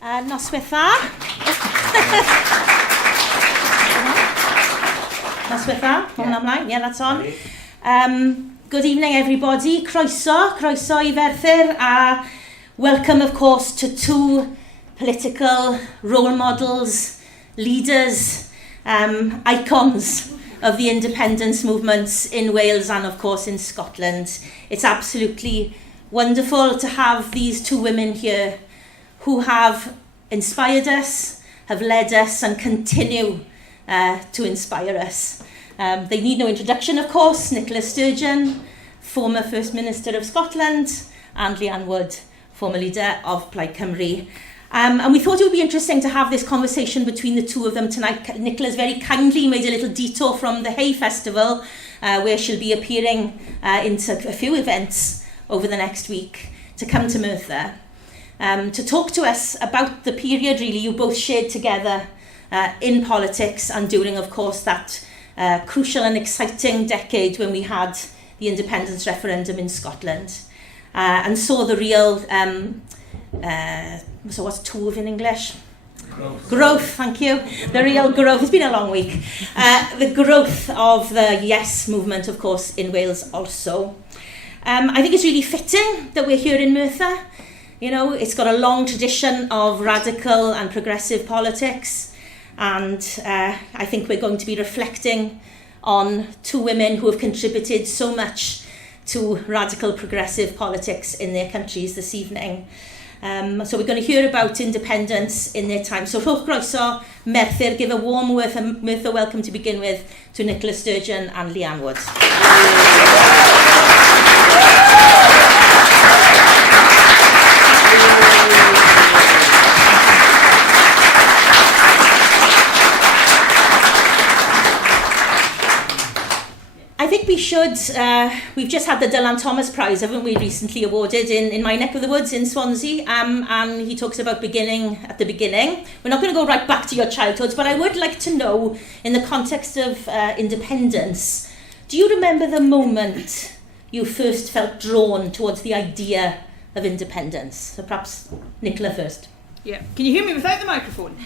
Noswaith dda. Noswaith dda, ma' hwnna ymlaen, yeah, that's on. Good evening everybody, croeso I Ferthyr, welcome of course to two political role models, leaders, icons of the independence movements in Wales and of course in Scotland. It's absolutely wonderful to have these two women here who have inspired us, have led us and continue to inspire us. They need no introduction of course, Nicola Sturgeon, former First Minister of Scotland, and Leanne Wood, former leader of Plaid Cymru. And we thought it would be interesting to have this conversation between the two of them tonight. Nicola's very kindly made a little detour from the Hay Festival, where she'll be appearing into a few events over the next week, to come to Merthyr, to talk to us about the period really you both shared together in politics and during, of course, that crucial and exciting decade when we had the independence referendum in Scotland, and saw the real, so what's TOV in English? Growth, thank you. The real growth, it's been a long week. The growth of the Yes movement, of course, in Wales also. I think it's really fitting that we're here in Merthyr. You know, it's got a long tradition of radical and progressive politics, and I think we're going to be reflecting on two women who have contributed so much to radical progressive politics in their countries this evening. So we're going to hear about independence in their time. So rhowch groeso Merthyr, give a warm Merthyr welcome to begin with to Nicola Sturgeon and Leanne Wood. I think we should, we've just had the Dylan Thomas Prize, haven't we, recently awarded in my neck of the woods in Swansea, and he talks about beginning at the beginning. We're not going to go right back to your childhoods, but I would like to know, in the context of independence, do you remember the moment you first felt drawn towards the idea of independence? So perhaps Nicola first. Yeah. Can you hear me without the microphone?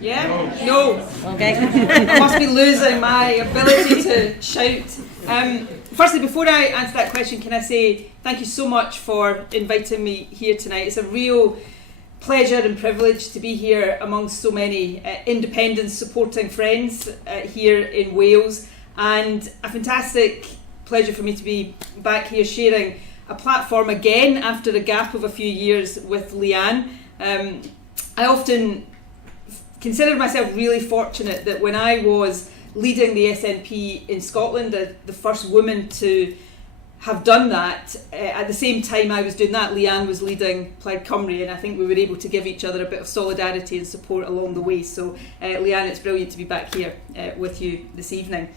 Yeah? No. Okay. I must be losing my ability to shout. Firstly, before I answer that question, can I say thank you so much for inviting me here tonight. It's a real pleasure and privilege to be here amongst so many independence supporting friends here in Wales, and a fantastic pleasure for me to be back here sharing a platform again after a gap of a few years with Leanne. I often considered myself really fortunate that when I was leading the SNP in Scotland, the first woman to have done that, at the same time I was doing that, Leanne was leading Plaid Cymru, and I think we were able to give each other a bit of solidarity and support along the way. So Leanne, it's brilliant to be back here with you this evening.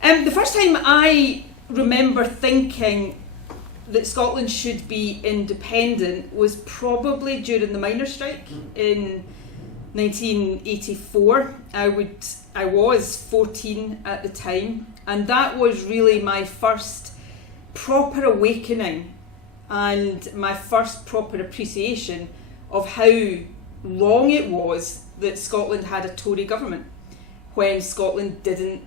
The first time I remember thinking that Scotland should be independent was probably during the miners' strike in 1984. I was 14 at the time, and that was really my first proper awakening and my first proper appreciation of how wrong it was that Scotland had a Tory government when Scotland didn't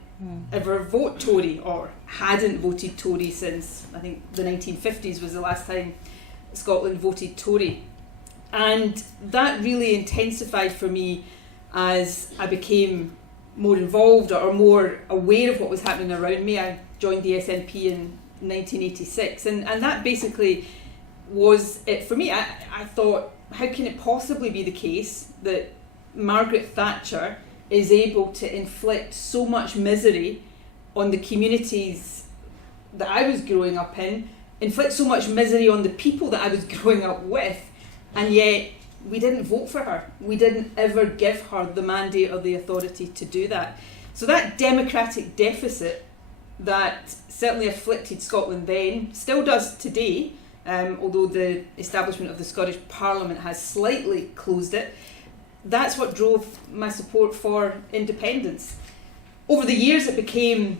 ever vote Tory, or hadn't voted Tory since I think the 1950s was the last time Scotland voted Tory. And that really intensified for me as I became more involved or more aware of what was happening around me. I joined the SNP in 1986, and that basically was it for me. I thought, how can it possibly be the case that Margaret Thatcher is able to inflict so much misery on the communities that I was growing up in, inflict so much misery on the people that I was growing up with, and yet we didn't vote for her. We didn't ever give her the mandate or the authority to do that. So that democratic deficit that certainly afflicted Scotland then, still does today, although the establishment of the Scottish Parliament has slightly closed it, that's what drove my support for independence. Over the years it became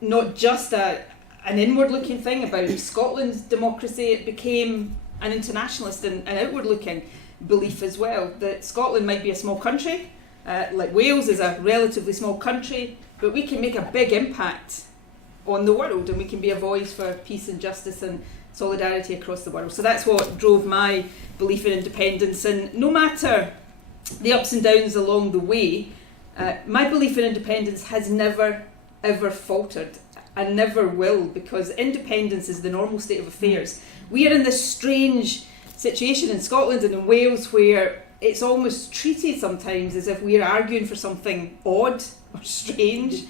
not just an inward-looking thing about Scotland's democracy, it became an internationalist and outward-looking belief as well, that Scotland might be a small country, like Wales is a relatively small country, but we can make a big impact on the world, and we can be a voice for peace and justice and solidarity across the world. So that's what drove my belief in independence, and no matter the ups and downs along the way, my belief in independence has never ever faltered and never will, because independence is the normal state of affairs. We are in this strange situation in Scotland and in Wales where it's almost treated sometimes as if we are arguing for something odd or strange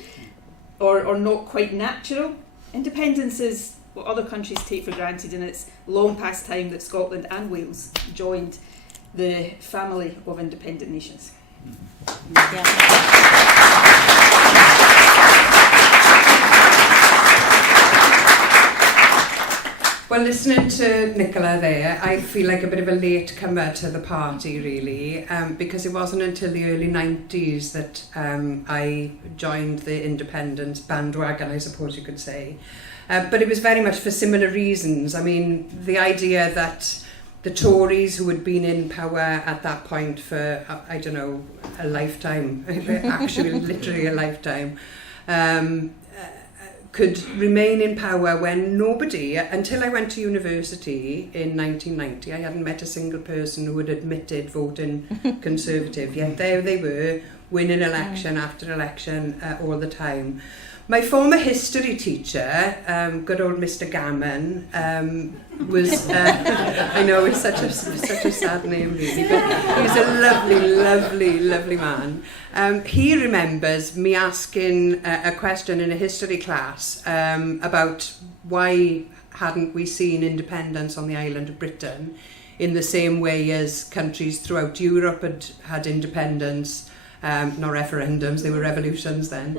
or not quite natural. Independence is what other countries take for granted, and it's long past time that Scotland and Wales joined the family of independent nations. Well, listening to Nicola there, I feel like a bit of a late comer to the party, really, because it wasn't until the early 90s that I joined the independence bandwagon, I suppose you could say. But it was very much for similar reasons. I mean, the idea that the Tories, who had been in power at that point for, I don't know, a lifetime, actually literally a lifetime, could remain in power when nobody, until I went to university in 1990, I hadn't met a single person who had admitted voting Conservative, yet there they were, winning election after election all the time. My former history teacher, good old Mr. Gammon, was, I know it's such a sad name really, but he's a lovely man. He remembers me asking a question in a history class about why hadn't we seen independence on the island of Britain in the same way as countries throughout Europe had independence. Not referendums, they were revolutions then.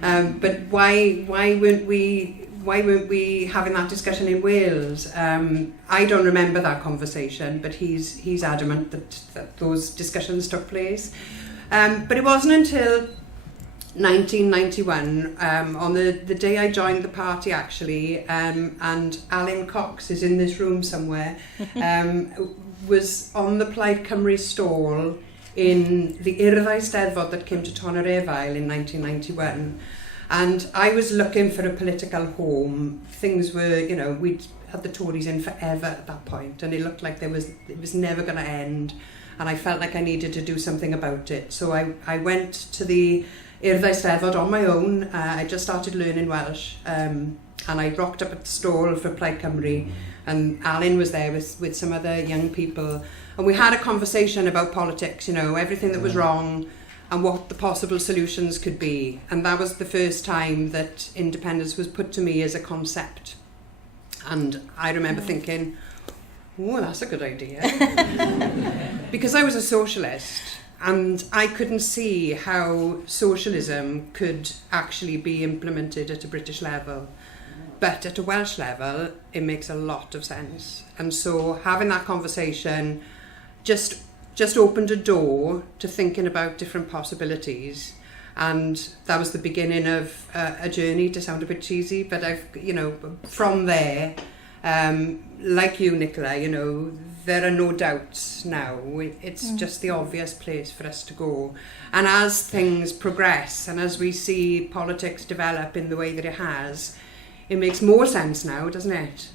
But why weren't we having that discussion in Wales? I don't remember that conversation, but he's adamant that those discussions took place. But it wasn't until 1991, on the day I joined the party actually, and Alan Cox is in this room somewhere, was on the Plaid Cymru stall in the Urddau Steddfod that came to Tonorefil in 1991, and I was looking for a political home. Things were, you know, we'd had the Tories in forever at that point, and it looked like it was never going to end, and I felt like I needed to do something about it. So I went to the Urddau Steddfod on my own. I just started learning Welsh, and I rocked up at the stall for Plaid Cymru, and Alan was there with some other young people. And we had a conversation about politics, you know, everything that was wrong and what the possible solutions could be. And that was the first time that independence was put to me as a concept. And I remember thinking, oh, that's a good idea. Because I was a socialist and I couldn't see how socialism could actually be implemented at a British level. But at a Welsh level, it makes a lot of sense. And so having that conversation just opened a door to thinking about different possibilities, and that was the beginning of a journey, to sound a bit cheesy, but from there, like you, Nicola, there are no doubts now. It's just the obvious place for us to go. And as things progress and as we see politics develop in the way that it has, it makes more sense now, doesn't it?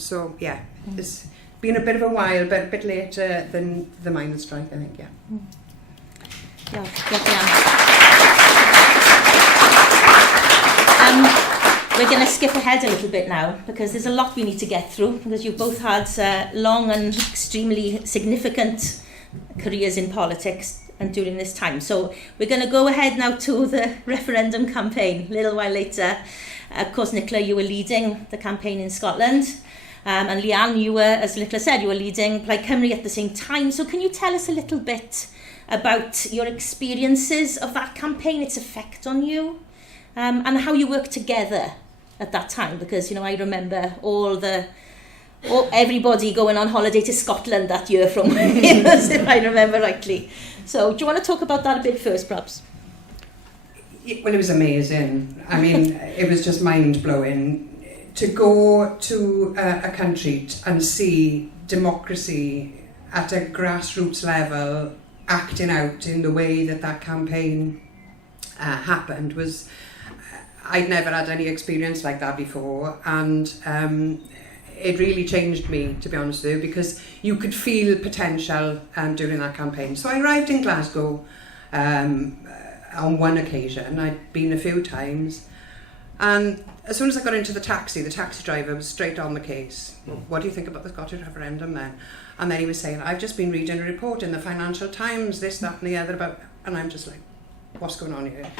So yeah, it's been a bit of a while, but a bit later than the miners' strike, I think, yeah. We're going to skip ahead a little bit now, because there's a lot we need to get through, because you've both had long and extremely significant careers in politics and during this time. So we're going to go ahead now to the referendum campaign a little while later. Of course, Nicola, you were leading the campaign in Scotland. And Leanne, you were, as Nicola said, you were leading Plaid Cymru at the same time. So can you tell us a little bit about your experiences of that campaign, its effect on you, and how you worked together at that time? Because, I remember everybody going on holiday to Scotland that year from Wales, if I remember rightly. So do you want to talk about that a bit first, perhaps? Well, it was amazing. I mean, it was just mind-blowing. To go to a country and see democracy at a grassroots level, acting out in the way that campaign happened was, I'd never had any experience like that before, and it really changed me, to be honest with you, because you could feel potential during that campaign. So I arrived in Glasgow on one occasion. I'd been a few times, and as soon as I got into the taxi driver was straight on the case. What do you think about the Scottish referendum then? And then he was saying, I've just been reading a report in the Financial Times, this, that and the other about, and I'm just like, what's going on here?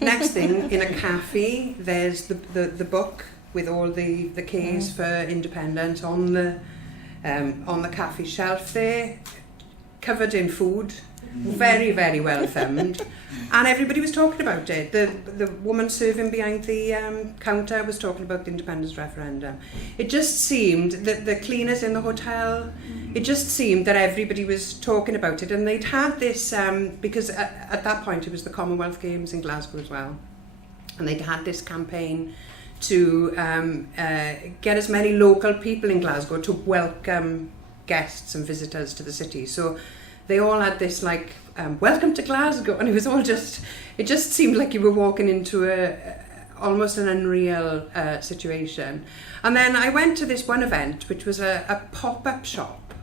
Next thing, in a cafe, there's the book with all the case for independence on the cafe shelf there, covered in food, very, very well thumbed, and everybody was talking about it. The woman serving behind the counter was talking about the independence referendum. It just seemed that the cleaners in the hotel, it just seemed that everybody was talking about it, and they'd had this, because at that point it was the Commonwealth Games in Glasgow as well, and they'd had this campaign to get as many local people in Glasgow to welcome guests and visitors to the city. So they all had this like, welcome to Glasgow, and it was all just, it just seemed like you were walking into almost an unreal situation. And then I went to this one event, which was a pop-up shop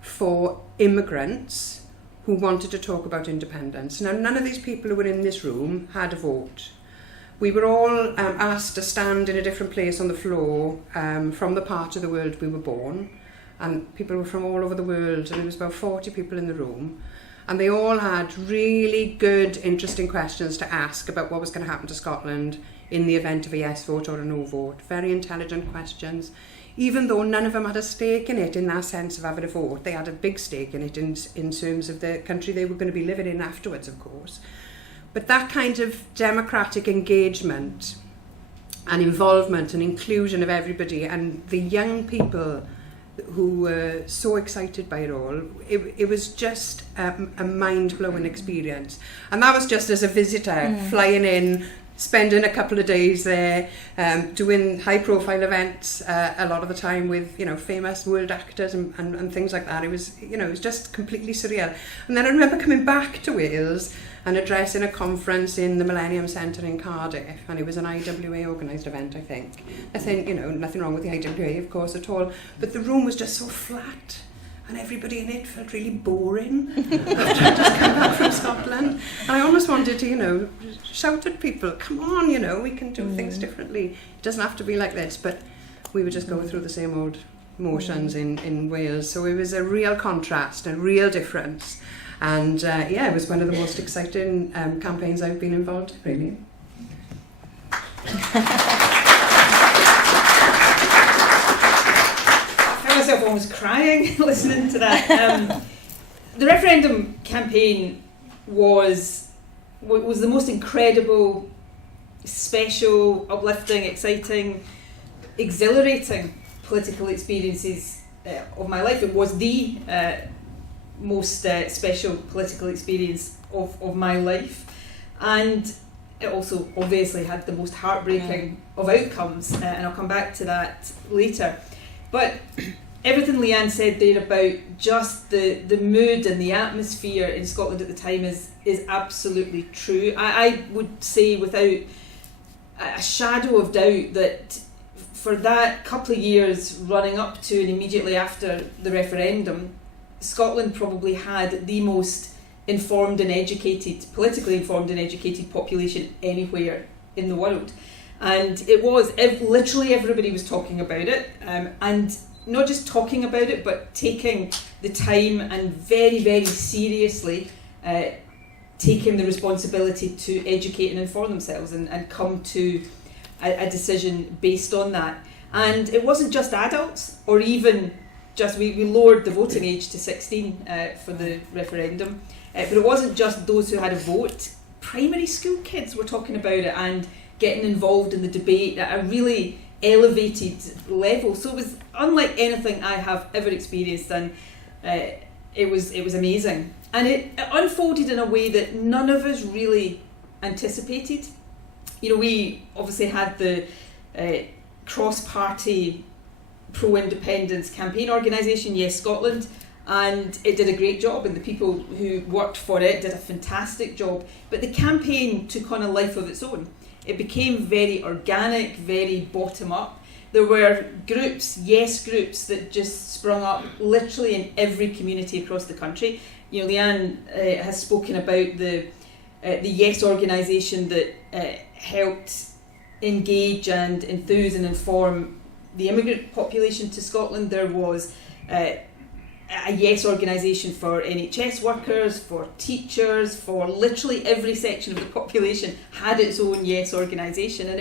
for immigrants who wanted to talk about independence. Now, none of these people who were in this room had a vote. We were all asked to stand in a different place on the floor from the part of the world we were born. And people were from all over the world, and there was about 40 people in the room. And they all had really good, interesting questions to ask about what was going to happen to Scotland in the event of a yes vote or a no vote. Very intelligent questions. Even though none of them had a stake in it in that sense of having a vote, they had a big stake in it in terms of the country they were going to be living in afterwards, of course. But that kind of democratic engagement and involvement and inclusion of everybody, and the young people who were so excited by it all, it was just a mind-blowing experience. And that was just as a visitor, flying in, spending a couple of days there, doing high-profile events a lot of the time with, you know, famous world actors and things like that. It was, you know, it was just completely surreal. And then I remember coming back to Wales and addressing a conference in the Millennium Centre in Cardiff, and it was an IWA organised event, I think. You know, nothing wrong with the IWA, of course, at all, but the room was just so flat, and everybody in it felt really boring after I'd just come back from Scotland. And I almost wanted to, you know, shout at people, come on, you know, we can do things differently. It doesn't have to be like this, but we were just going through the same old motions in Wales. So it was a real contrast, a real difference. And yeah, it was one of the most exciting campaigns I've been involved in, really. I found myself almost crying listening to that. The referendum campaign was the most incredible, special, uplifting, exciting, exhilarating political experiences of my life. It was the most special political experience of my life, and it also obviously had the most heartbreaking of outcomes, and I'll come back to that later. But everything Leanne said there about just the mood and the atmosphere in Scotland at the time is absolutely true. I would say without a shadow of doubt that for that couple of years running up to and immediately after the referendum, Scotland probably had the most informed and educated, politically informed and educated population anywhere in the world. And it was, literally everybody was talking about it, and not just talking about it, but taking the time and very, very seriously taking the responsibility to educate and inform themselves and come to a decision based on that. And it wasn't just adults, or even just, we lowered the voting age to 16 for the referendum, but it wasn't just those who had a vote. Primary school kids were talking about it and getting involved in the debate at a really elevated level. So it was unlike anything I have ever experienced, and it was amazing. And it unfolded in a way that none of us really anticipated. You know, we obviously had the cross-party pro-independence campaign organisation, Yes Scotland, And it did a great job, and the people who worked for it did a fantastic job. But the campaign took on a life of its own. It became very organic, very bottom up. There were groups, yes groups, that just sprung up literally in every community across the country. You know, Leanne has spoken about the Yes organisation that helped engage and enthuse and inform the immigrant population to Scotland. There was a Yes organisation for NHS workers, for teachers, for literally every section of the population had its own Yes organisation, and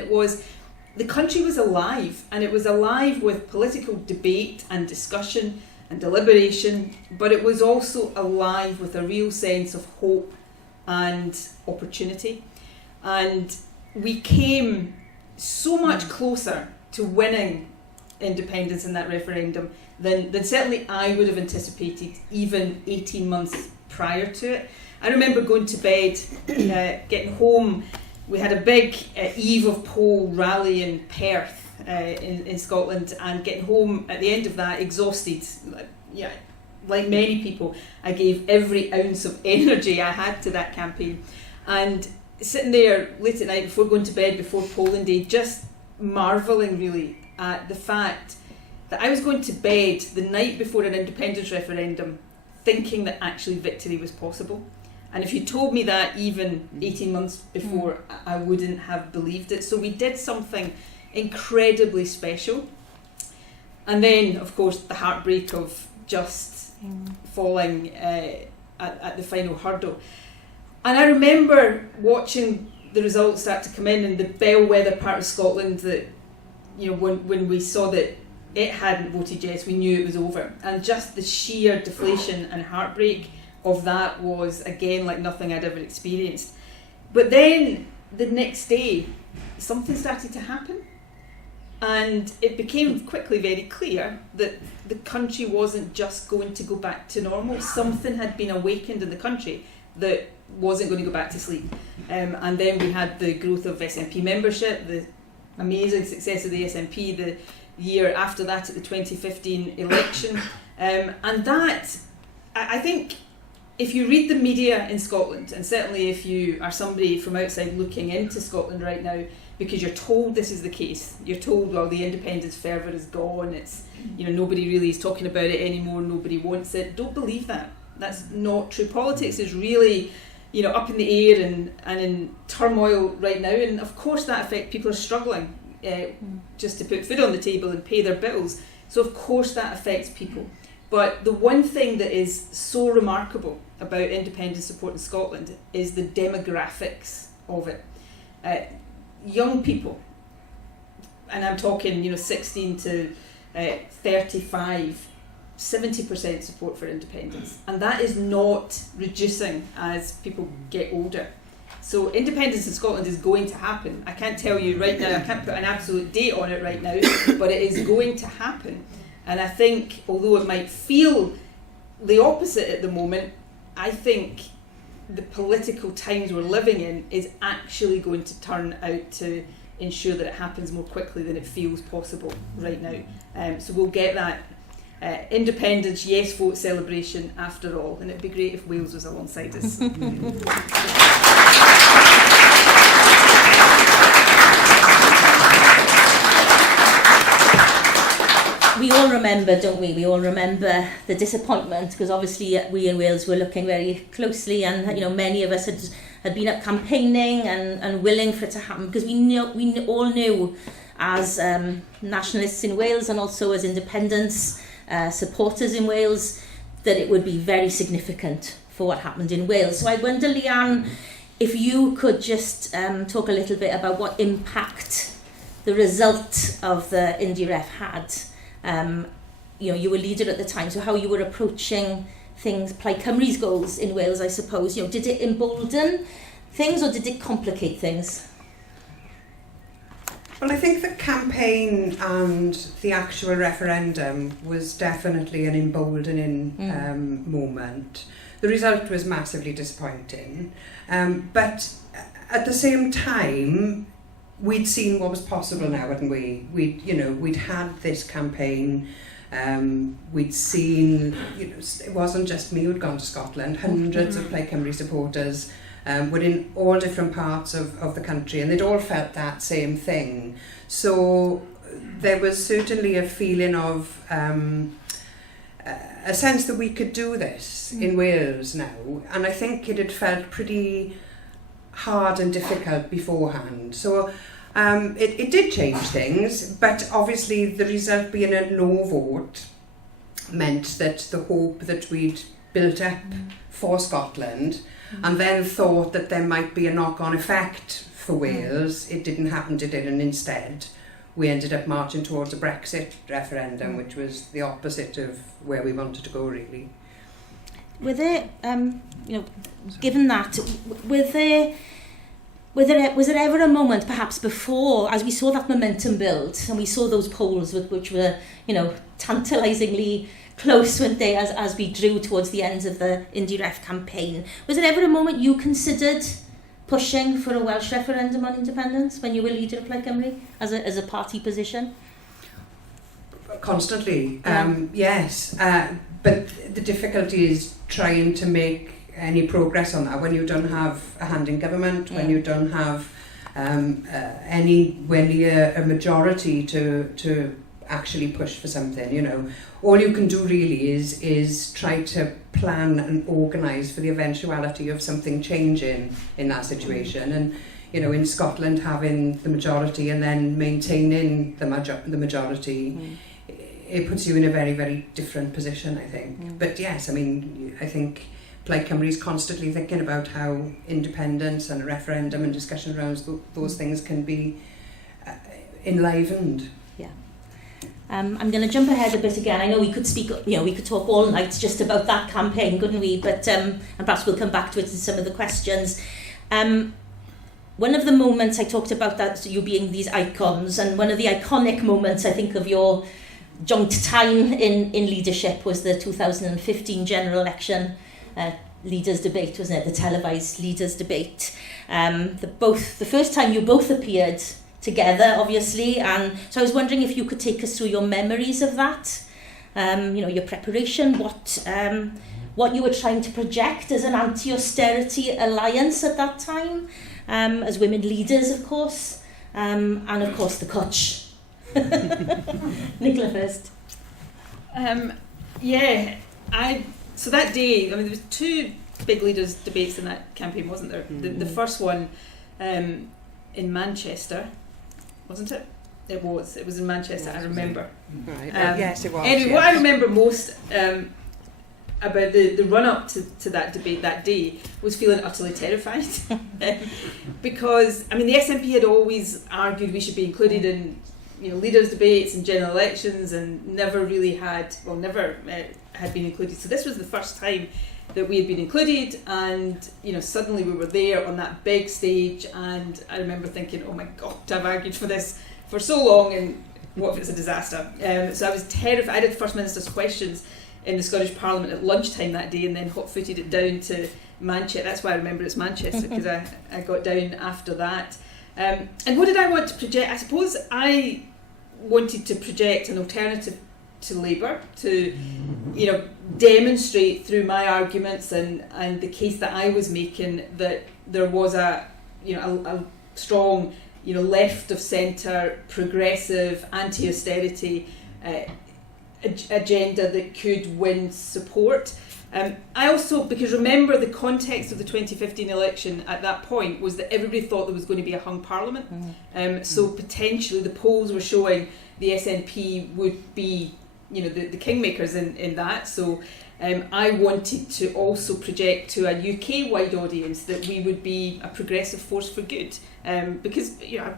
the country was alive, and it was alive with political debate and discussion and deliberation, but it was also alive with a real sense of hope and opportunity. And we came so much closer to winning independence in that referendum than certainly I would have anticipated even 18 months prior to it. I remember going to bed, getting home. We had a big eve of poll rally in Perth in Scotland, and getting home at the end of that exhausted. Yeah, like many people, I gave every ounce of energy I had to that campaign. And sitting there late at night before going to bed, before polling day, just marvelling really at the fact that I was going to bed the night before an independence referendum thinking that actually victory was possible. And if you told me that even 18 months before, I wouldn't have believed it. So we did something incredibly special. And then, of course, the heartbreak of just falling at the final hurdle. And I remember watching the results start to come in the bellwether part of Scotland that, you know, when we saw that it hadn't voted yes, we knew it was over. And just the sheer deflation and heartbreak of that was, again, like nothing I'd ever experienced. But then the next day, something started to happen, and it became quickly very clear that the country wasn't just going to go back to normal. Something had been awakened in the country that wasn't going to go back to sleep. And then we had the growth of SNP membership, the amazing success of the SNP the year after that at the 2015 election. And that, I think, if you read the media in Scotland, and certainly if you are somebody from outside looking into Scotland right now, because you're told this is the case, you're told, well, the independence fervour is gone, it's, you know, nobody really is talking about it anymore, nobody wants it. Don't believe that. That's not true. Politics is really, you know, up in the air and in turmoil right now, and of course that affects people are struggling just to put food on the table and pay their bills. So of course that affects people. But the one thing that is so remarkable about independence support in Scotland is the demographics of it. Young people, and I'm talking, you know, 16 to 35, 70% support for independence, and that is not reducing as people get older. So independence in Scotland is going to happen. I can't tell you right now, I can't put an absolute date on it right now, but it is going to happen. And I think, although it might feel the opposite at the moment, I think the political times we're living in is actually going to turn out to ensure that it happens more quickly than it feels possible right now. So we'll get that independence yes vote celebration after all, and it'd be great if Wales was alongside us. We all remember, don't we? We all remember the disappointment, because obviously we in Wales were looking very closely, and you know, many of us had been up campaigning and willing for it to happen, because we all knew as nationalists in Wales and also as independence supporters in Wales that it would be very significant for what happened in Wales. So I wonder, Leanne, if you could just talk a little bit about what impact the result of the Indie Ref had. You know, you were leader at the time, so how you were approaching things, Plaid Cymru's goals in Wales, I suppose. You know, did it embolden things or did it complicate things? Well, I think the campaign and the actual referendum was definitely an emboldening moment. The result was massively disappointing, but at the same time, we'd seen what was possible now, hadn't we? We'd had this campaign. We'd seen, it wasn't just me who'd gone to Scotland, hundreds of Plaid Cymru supporters were in all different parts of the country, and they'd all felt that same thing. So there was certainly a feeling of a sense that we could do this in Wales now, and I think it had felt pretty hard and difficult beforehand. So it did change things, but obviously the result being a no vote meant that the hope that we'd built up for Scotland and then thought that there might be a knock-on effect for Wales, it didn't happen, did it? And instead we ended up marching towards a Brexit referendum, which was the opposite of where we wanted to go, really. Were there, given that, was there ever a moment, perhaps before, as we saw that momentum build, and we saw those polls which were, tantalisingly close, weren't they, as we drew towards the end of the Indie-Ref campaign, was there ever a moment you considered pushing for a Welsh referendum on independence when you were leader of Plaid Cymru, as a party position? Constantly, yes. But the difficulty is trying to make any progress on that when you don't have a hand in government, when you don't have anywhere near a majority to actually push for something. All you can do really is try to plan and organise for the eventuality of something changing in that situation. And in Scotland, having the majority and then maintaining the majority, it puts you in a very, very different position, I think. But yes, I think Plaid Cymru is constantly thinking about how independence and a referendum and discussion around those things can be enlivened. Yeah. I'm going to jump ahead a bit again. I know we could speak, we could talk all night just about that campaign, couldn't we? But and perhaps we'll come back to it in some of the questions. One of the moments I talked about, that you being these icons, and one of the iconic moments I think of your joint time in leadership was the 2015 general election leaders debate, wasn't it? The televised leaders debate. The first time you both appeared together, obviously, and so I was wondering if you could take us through your memories of that, your preparation, what you were trying to project as an anti-austerity alliance at that time, as women leaders, of course, and of course the Cwtch. Nicola first. So that day, there was two big leaders debates in that campaign, wasn't there? The first one in Manchester, wasn't it? It was in Manchester, I remember. Right. Yes, it was. Anyway, what I remember most about the run-up to that debate that day was feeling utterly terrified. Because, the SNP had always argued we should be included in leaders' debates and general elections, and never had been included. So this was the first time that we had been included, and suddenly we were there on that big stage, and I remember thinking, oh my God, I've argued for this for so long, and what if it's a disaster? So I was terrified. I did First Minister's questions in the Scottish Parliament at lunchtime that day, and then hot-footed it down to Manchester. That's why I remember it's Manchester, because I got down after that. And what did I want to project? I suppose I wanted to project an alternative to Labour, to demonstrate through my arguments and the case that I was making that there was a strong left of centre, progressive, anti-austerity agenda that could win support. I also, because remember the context of the 2015 election at that point was that everybody thought there was going to be a hung parliament. So potentially the polls were showing the SNP would be the kingmakers in that. So I wanted to also project to a UK-wide audience that we would be a progressive force for good, because I'm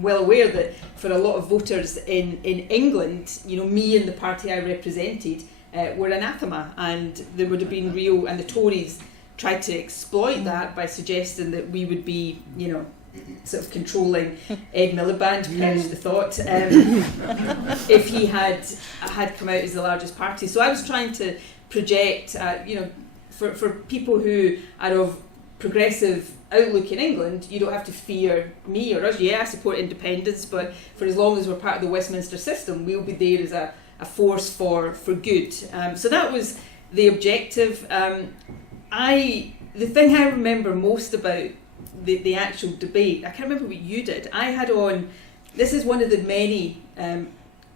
well aware that for a lot of voters in England, me and the party I represented were anathema, and there would have been and the Tories tried to exploit that by suggesting that we would be, sort of controlling Ed Miliband, perish the thought, if he had come out as the largest party. So I was trying to project, for people who are of progressive outlook in England, you don't have to fear me or us. Yeah, I support independence, but for as long as we're part of the Westminster system, we'll be there as force for good. So that was the objective. The thing I remember most about the actual debate, I can't remember what you did. I had on, this is one of the many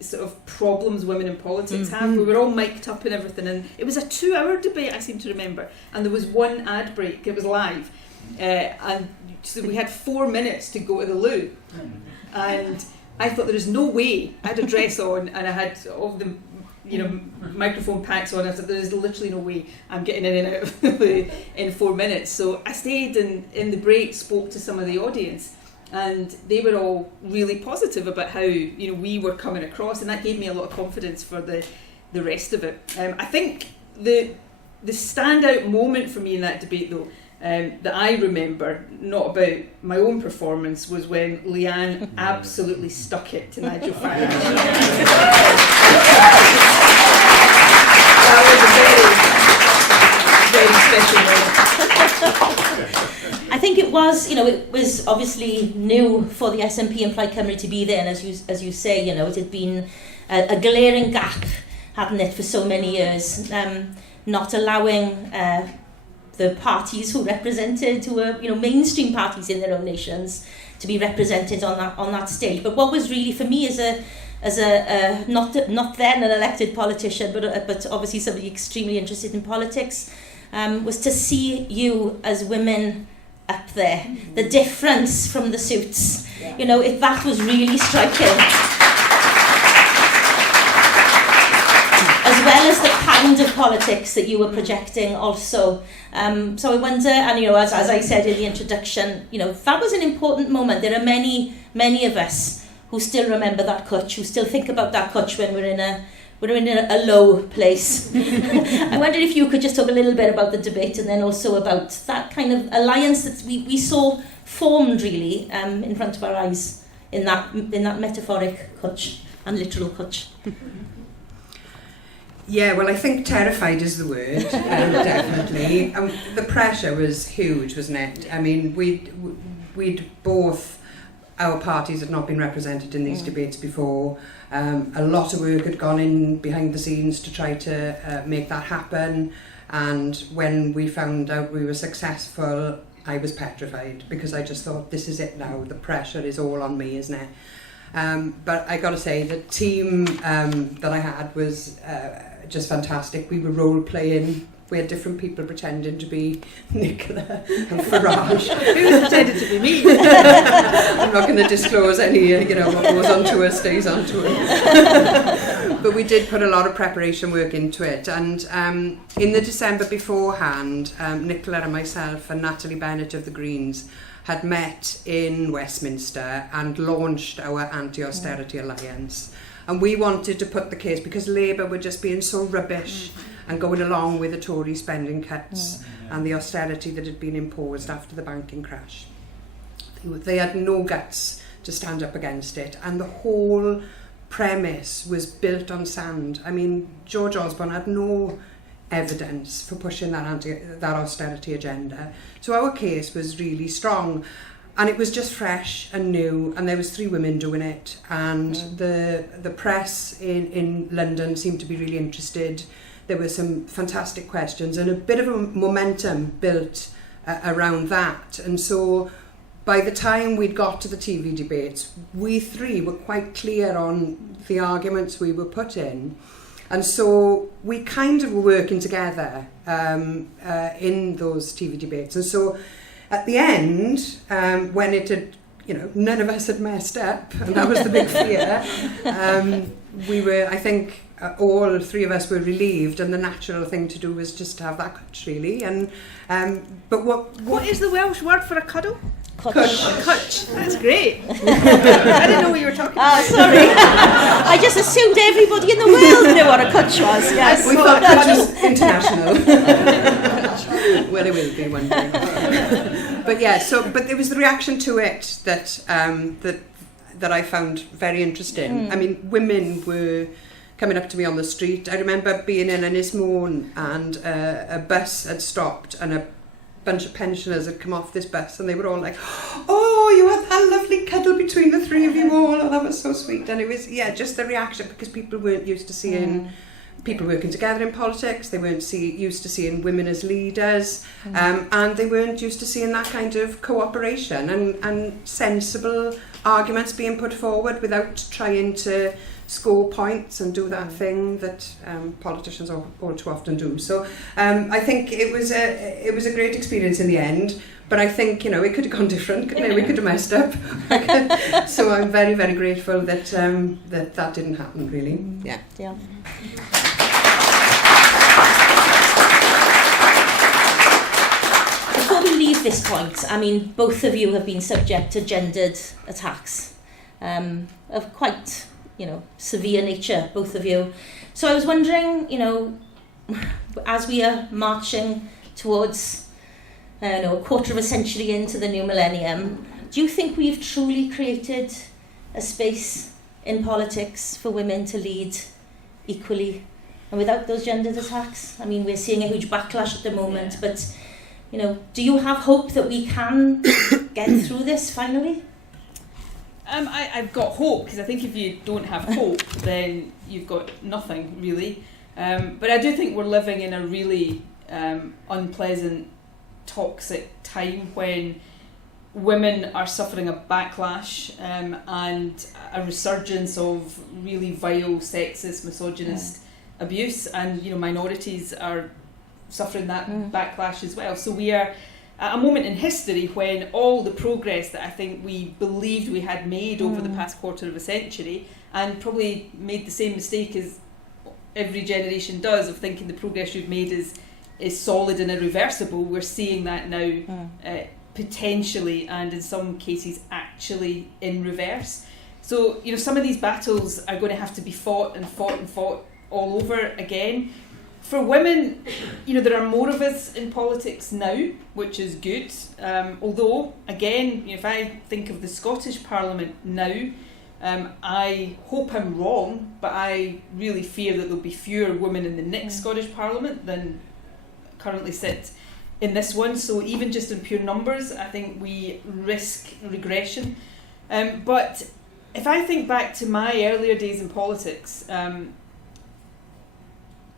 sort of problems women in politics have. We were all mic'd up and everything, and it was a 2-hour debate, I seem to remember, and there was one ad break. It was live, and so we had 4 minutes to go to the loo, and I thought there is no way. I had a dress on and I had all the microphone packs on. I thought there is literally no way I'm getting in and out of the loo in 4 minutes. So I stayed in the break, spoke to some of the audience, and they were all really positive about how we were coming across, and that gave me a lot of confidence for the rest of it. I think the standout moment for me in that debate, though, that I remember, not about my own performance, was when Leanne absolutely stuck it to Nigel Farage. That was a very, very special moment. I think it was, it was obviously new for the SNP and Plaid Cymru to be there, and as you say, it had been a glaring gap, hadn't it, for so many years, not allowing the parties who represented, who were mainstream parties in their own nations, to be represented on that stage. But what was really for me as a not then an elected politician, but obviously somebody extremely interested in politics, was to see you as women up there. The difference from the suits, that was really striking. As well as the kind of politics that you were projecting also. So I wonder, and as I said in the introduction, that was an important moment. There are many of us who still remember that cwtch, who still think about that cwtch when we're in a low place. I wonder if you could just talk a little bit about the debate, and then also about that kind of alliance that we saw formed really in front of our eyes in that metaphoric cwtch and literal cwtch. Yeah, well, I think terrified is the word, definitely. The pressure was huge, wasn't it? I mean, we'd both, our parties had not been represented in these debates before. A lot of work had gone in behind the scenes to try to make that happen. And when we found out we were successful, I was petrified, because I just thought, this is it now. The pressure is all on me, isn't it? But I got to say, the team that I had was just fantastic. We were role-playing. We had different people pretending to be Nicola and Farage. Who pretended to be me? I'm not going to disclose any, what goes on tour stays on tour. But we did put a lot of preparation work into it. And in the December beforehand, Nicola and myself and Natalie Bennett of the Greens had met in Westminster and launched our anti-austerity alliance. And we wanted to put the case, because Labour were just being so rubbish and going along with the Tory spending cuts and the austerity that had been imposed after the banking crash. They had no guts to stand up against it, and the whole premise was built on sand. I mean, George Osborne had no evidence for pushing that austerity agenda. So our case was really strong. And it was just fresh and new, and there was 3 women doing it, and the press in London seemed to be really interested. There were some fantastic questions and a bit of a momentum built around that. And so by the time we'd got to the TV debates, we 3 were quite clear on the arguments we were putting. And so we kind of were working together in those TV debates. And so at the end, when it had, none of us had messed up, and that was the big fear, we were, I think, all 3 of us were relieved, and the natural thing to do was just to have that cwtch, really. And but what is the Welsh word for a cuddle? Cwtch. That's great. I didn't know what you were talking about. Sorry. I just assumed everybody in the world knew what a cwtch was. Yes. We thought cwtch was international. Well, it will be one day. But yeah, but it was the reaction to it that I found very interesting. I mean, women were coming up to me on the street. I remember being in Ynysmôn, and a bus had stopped, and a bunch of pensioners had come off this bus, and they were all like, "Oh, you had a lovely cuddle between the three of you all. Oh, that was so sweet. And it was, just the reaction, because people weren't used to seeing people working together in politics. They weren't used to seeing women as leaders, and they weren't used to seeing that kind of cooperation and sensible arguments being put forward without trying to score points and do that thing that politicians all too often do. So I think it was a great experience in the end. But I think, it could have gone different, couldn't it? We could have messed up. So I'm very, very grateful that that didn't happen, really. Yeah. Before we leave this point, I mean, both of you have been subject to gendered attacks of quite, severe nature, both of you. So I was wondering, as we are marching towards a quarter of a century into the new millennium, do you think we've truly created a space in politics for women to lead equally and without those gendered attacks? I mean, we're seeing a huge backlash at the moment, but, do you have hope that we can get through this finally? I've got hope, because I think if you don't have hope, then you've got nothing, really. But I do think we're living in a really unpleasant, toxic time when women are suffering a backlash and a resurgence of really vile, sexist, misogynist abuse, and minorities are suffering that backlash as well. So we are at a moment in history when all the progress that I think we believed we had made over the past quarter of a century, and probably made the same mistake as every generation does of thinking the progress you've made is solid and irreversible. We're seeing that now potentially, and in some cases actually, in reverse. So some of these battles are going to have to be fought all over again. For women, there are more of us in politics now, which is good. Although, again, if I think of the Scottish Parliament now, I hope I'm wrong, but I really fear that there'll be fewer women in the next Scottish Parliament than currently sit in this one. So even just in pure numbers, I think we risk regression. But if I think back to my earlier days in politics,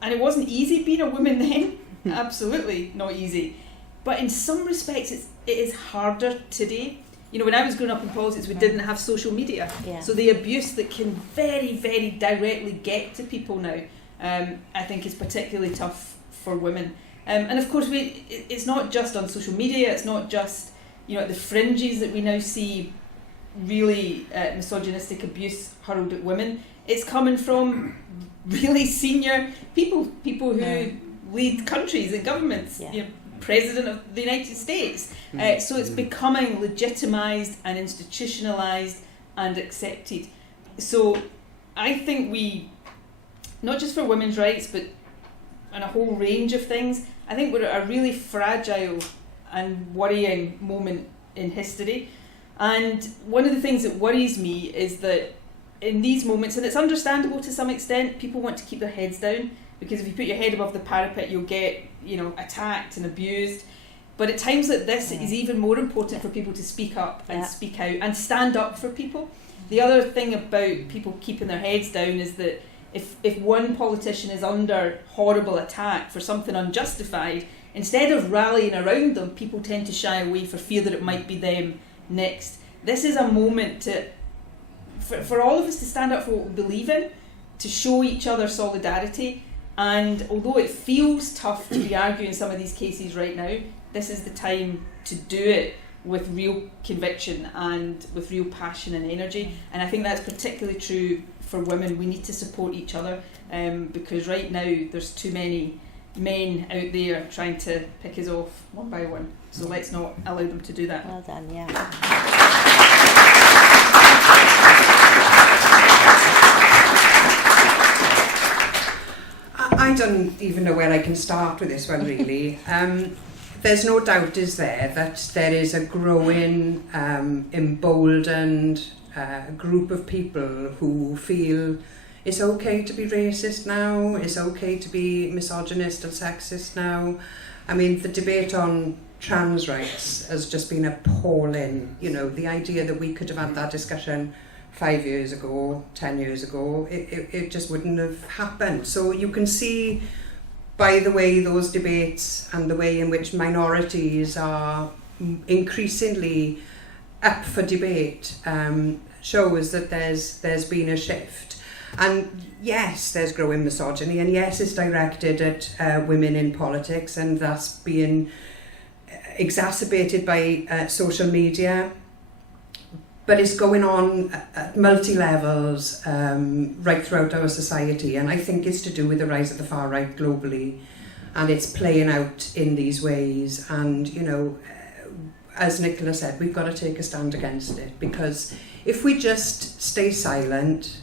and it wasn't easy being a woman then, absolutely not easy. But in some respects, it is harder today. When I was growing up in politics, we didn't have social media. Yeah. So the abuse that can very, very directly get to people now, I think is particularly tough for women. And of course, it's not just on social media, it's not just at the fringes that we now see really misogynistic abuse hurled at women. It's coming from really senior people who lead countries and governments, President of the United States. So it's becoming legitimised and institutionalised and accepted. So I think we, not just for women's rights, but on a whole range of things, I think we're at a really fragile and worrying moment in history. And one of the things that worries me is that in these moments, and it's understandable to some extent, people want to keep their heads down, because if you put your head above the parapet, you'll get, attacked and abused. But at times like this, it is even more important for people to speak up and speak out and stand up for people. The other thing about people keeping their heads down is that if one politician is under horrible attack for something unjustified, instead of rallying around them, people tend to shy away for fear that it might be them next. This is a moment for all of us to stand up for what we believe in, to show each other solidarity. And although it feels tough to be arguing some of these cases right now, this is the time to do it with real conviction and with real passion and energy. And I think that's particularly true for women. We need to support each other, because right now there's too many men out there trying to pick us off one by one. So let's not allow them to do that. Well done, yeah. I don't even know where I can start with this one, really. There's no doubt, is there, that there is a growing, emboldened group of people who feel it's okay to be racist now, it's okay to be misogynist and sexist now. I mean, the debate on trans rights has just been appalling. You know, the idea that we could have had that discussion 5 years ago, 10 years ago, it just wouldn't have happened. So you can see by the way those debates and the way in which minorities are increasingly up for debate shows that there's been a shift. And yes, there's growing misogyny, and yes, it's directed at women in politics, and that's being exacerbated by social media. But it's going on at multi-levels right throughout our society, and I think it's to do with the rise of the far right globally, and it's playing out in these ways. And, you know, as Nicola said, we've got to take a stand against it, because if we just stay silent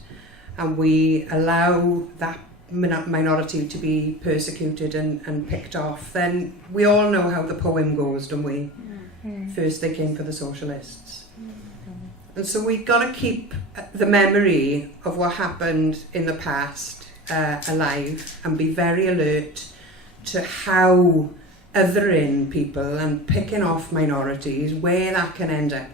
and we allow that minority to be persecuted and picked off, then we all know how the poem goes, don't we? First they came for the socialists. And so we've got to keep the memory of what happened in the past alive, and be very alert to how othering people and picking off minorities, where that can end up.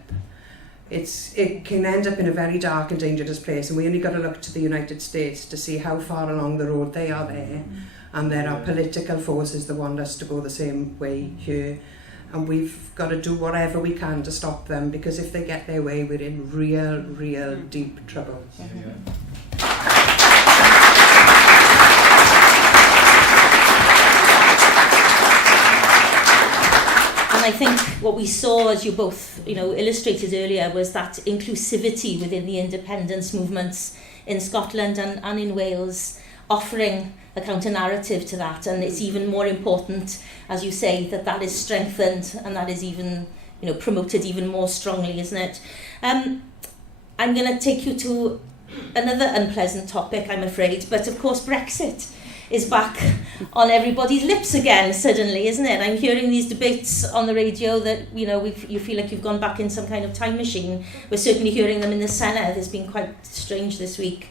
It can end up in a very dark and dangerous place, and we only got to look to the United States to see how far along the road they are there. And there are political forces that want us to go the same way here. And we've got to do whatever we can to stop them, because if they get their way, we're in real deep trouble. And I think what we saw, as you both, you know, illustrated earlier, was that inclusivity within the independence movements in Scotland and in Wales, offering a counter-narrative to that. And it's even more important, as you say, that is strengthened and that is even, you know, promoted even more strongly, isn't it? I'm going to take you to another unpleasant topic, I'm afraid, but of course Brexit is back on everybody's lips again suddenly, isn't it? I'm hearing these debates on the radio that, you know, you feel like you've gone back in some kind of time machine. We're certainly hearing them in the Senedd. It's been quite strange this week.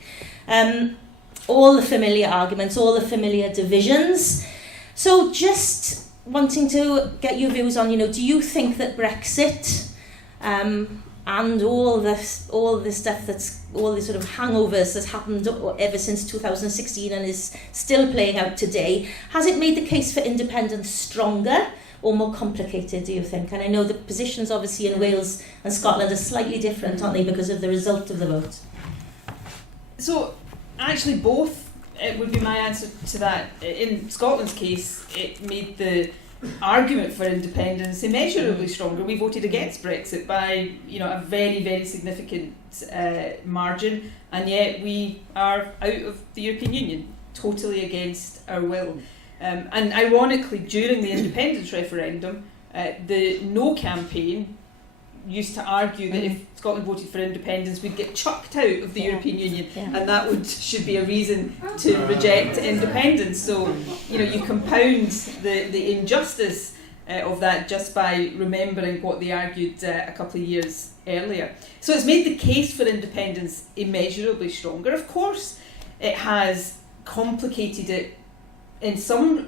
All the familiar arguments, all the familiar divisions. So just wanting to get your views on, you know, do you think that Brexit and all the stuff all the sort of hangovers that's happened ever since 2016 and is still playing out today, has it made the case for independence stronger or more complicated, do you think? And I know the positions obviously in Wales and Scotland are slightly different, aren't they, because of the result of the vote? So actually both would be my answer to that. In Scotland's case, it made the argument for independence immeasurably stronger. We voted against Brexit by, you know, a very, very significant margin, and yet we are out of the European Union, totally against our will. And ironically, during the independence referendum, the No campaign used to argue that if Scotland voted for independence, we'd get chucked out of the European Union, and that should be a reason to reject independence. So, you know, you compound the injustice of that just by remembering what they argued a couple of years earlier. So it's made the case for independence immeasurably stronger. Of course, it has complicated it in some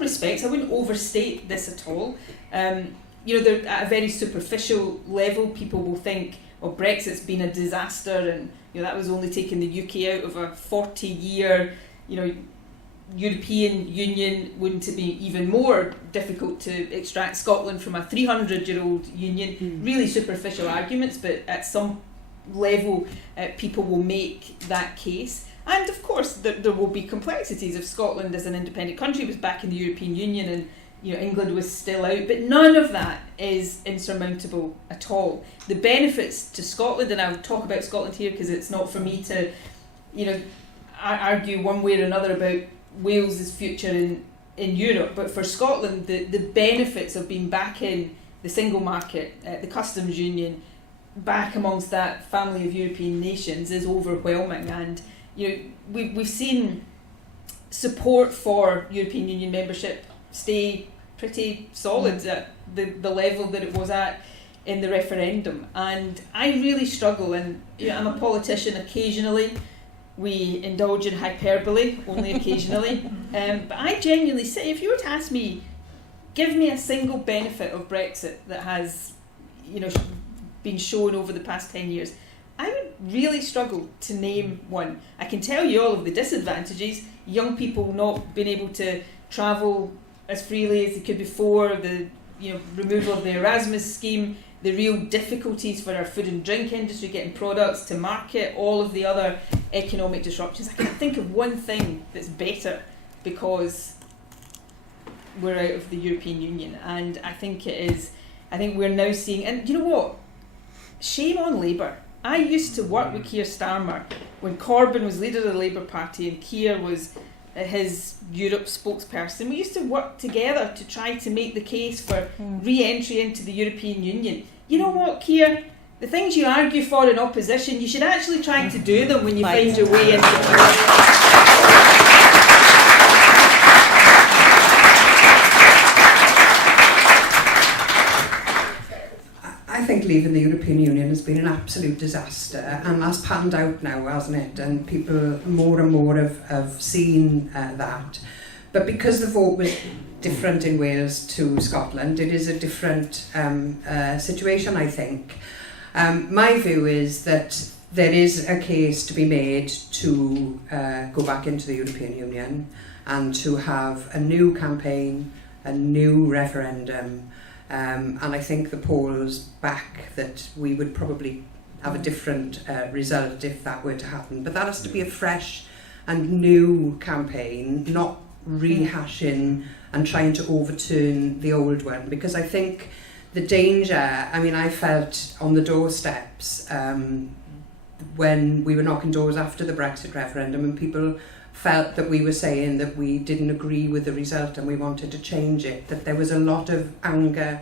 respects. I wouldn't overstate this at all. You know, at a very superficial level, people will think, well, Brexit's been a disaster, and, you know, that was only taking the UK out of a 40-year, you know, European Union. Wouldn't it be even more difficult to extract Scotland from a 300-year-old union? Really superficial arguments, but at some level, people will make that case. And of course, there will be complexities. If Scotland as an independent country was back in the European Union and, you know, England was still out, but none of that is insurmountable at all. The benefits to Scotland, and I'll talk about Scotland here because it's not for me to, you know, argue one way or another about Wales's future in Europe, but for Scotland, the benefits of being back in the single market, the customs union, back amongst that family of European nations is overwhelming. And, you know, we've seen support for European Union membership stay pretty solid at the level that it was at in the referendum. And I really struggle, and, you know, I'm a politician occasionally. We indulge in hyperbole only occasionally. But I genuinely say, if you were to ask me, give me a single benefit of Brexit that has, been shown over the past 10 years. I would really struggle to name one. I can tell you all of the disadvantages: young people not being able to travel as freely as they could before, the removal of the Erasmus scheme, the real difficulties for our food and drink industry getting products to market, all of the other economic disruptions. I can't think of one thing that's better because we're out of the European Union, and I think we're now seeing, and you know what? Shame on Labour. I used to work with Keir Starmer when Corbyn was leader of the Labour Party and Keir was his Europe spokesperson. We used to work together to try to make the case for re-entry into the European Union. You know what, Keir? The things you argue for in opposition, you should actually try to do them when you find your way into power. I think leaving the European Union has been an absolute disaster, and that's panned out now, hasn't it? And people more and more have seen that. But because the vote was different in Wales to Scotland, it is a different situation, I think. My view is that there is a case to be made to go back into the European Union and to have a new campaign, a new referendum. And I think the polls back that we would probably have a different result if that were to happen. But that has to be a fresh and new campaign, not rehashing and trying to overturn the old one. Because I think the danger, I felt on the doorsteps when we were knocking doors after the Brexit referendum, and people felt that we were saying that we didn't agree with the result and we wanted to change it, that there was a lot of anger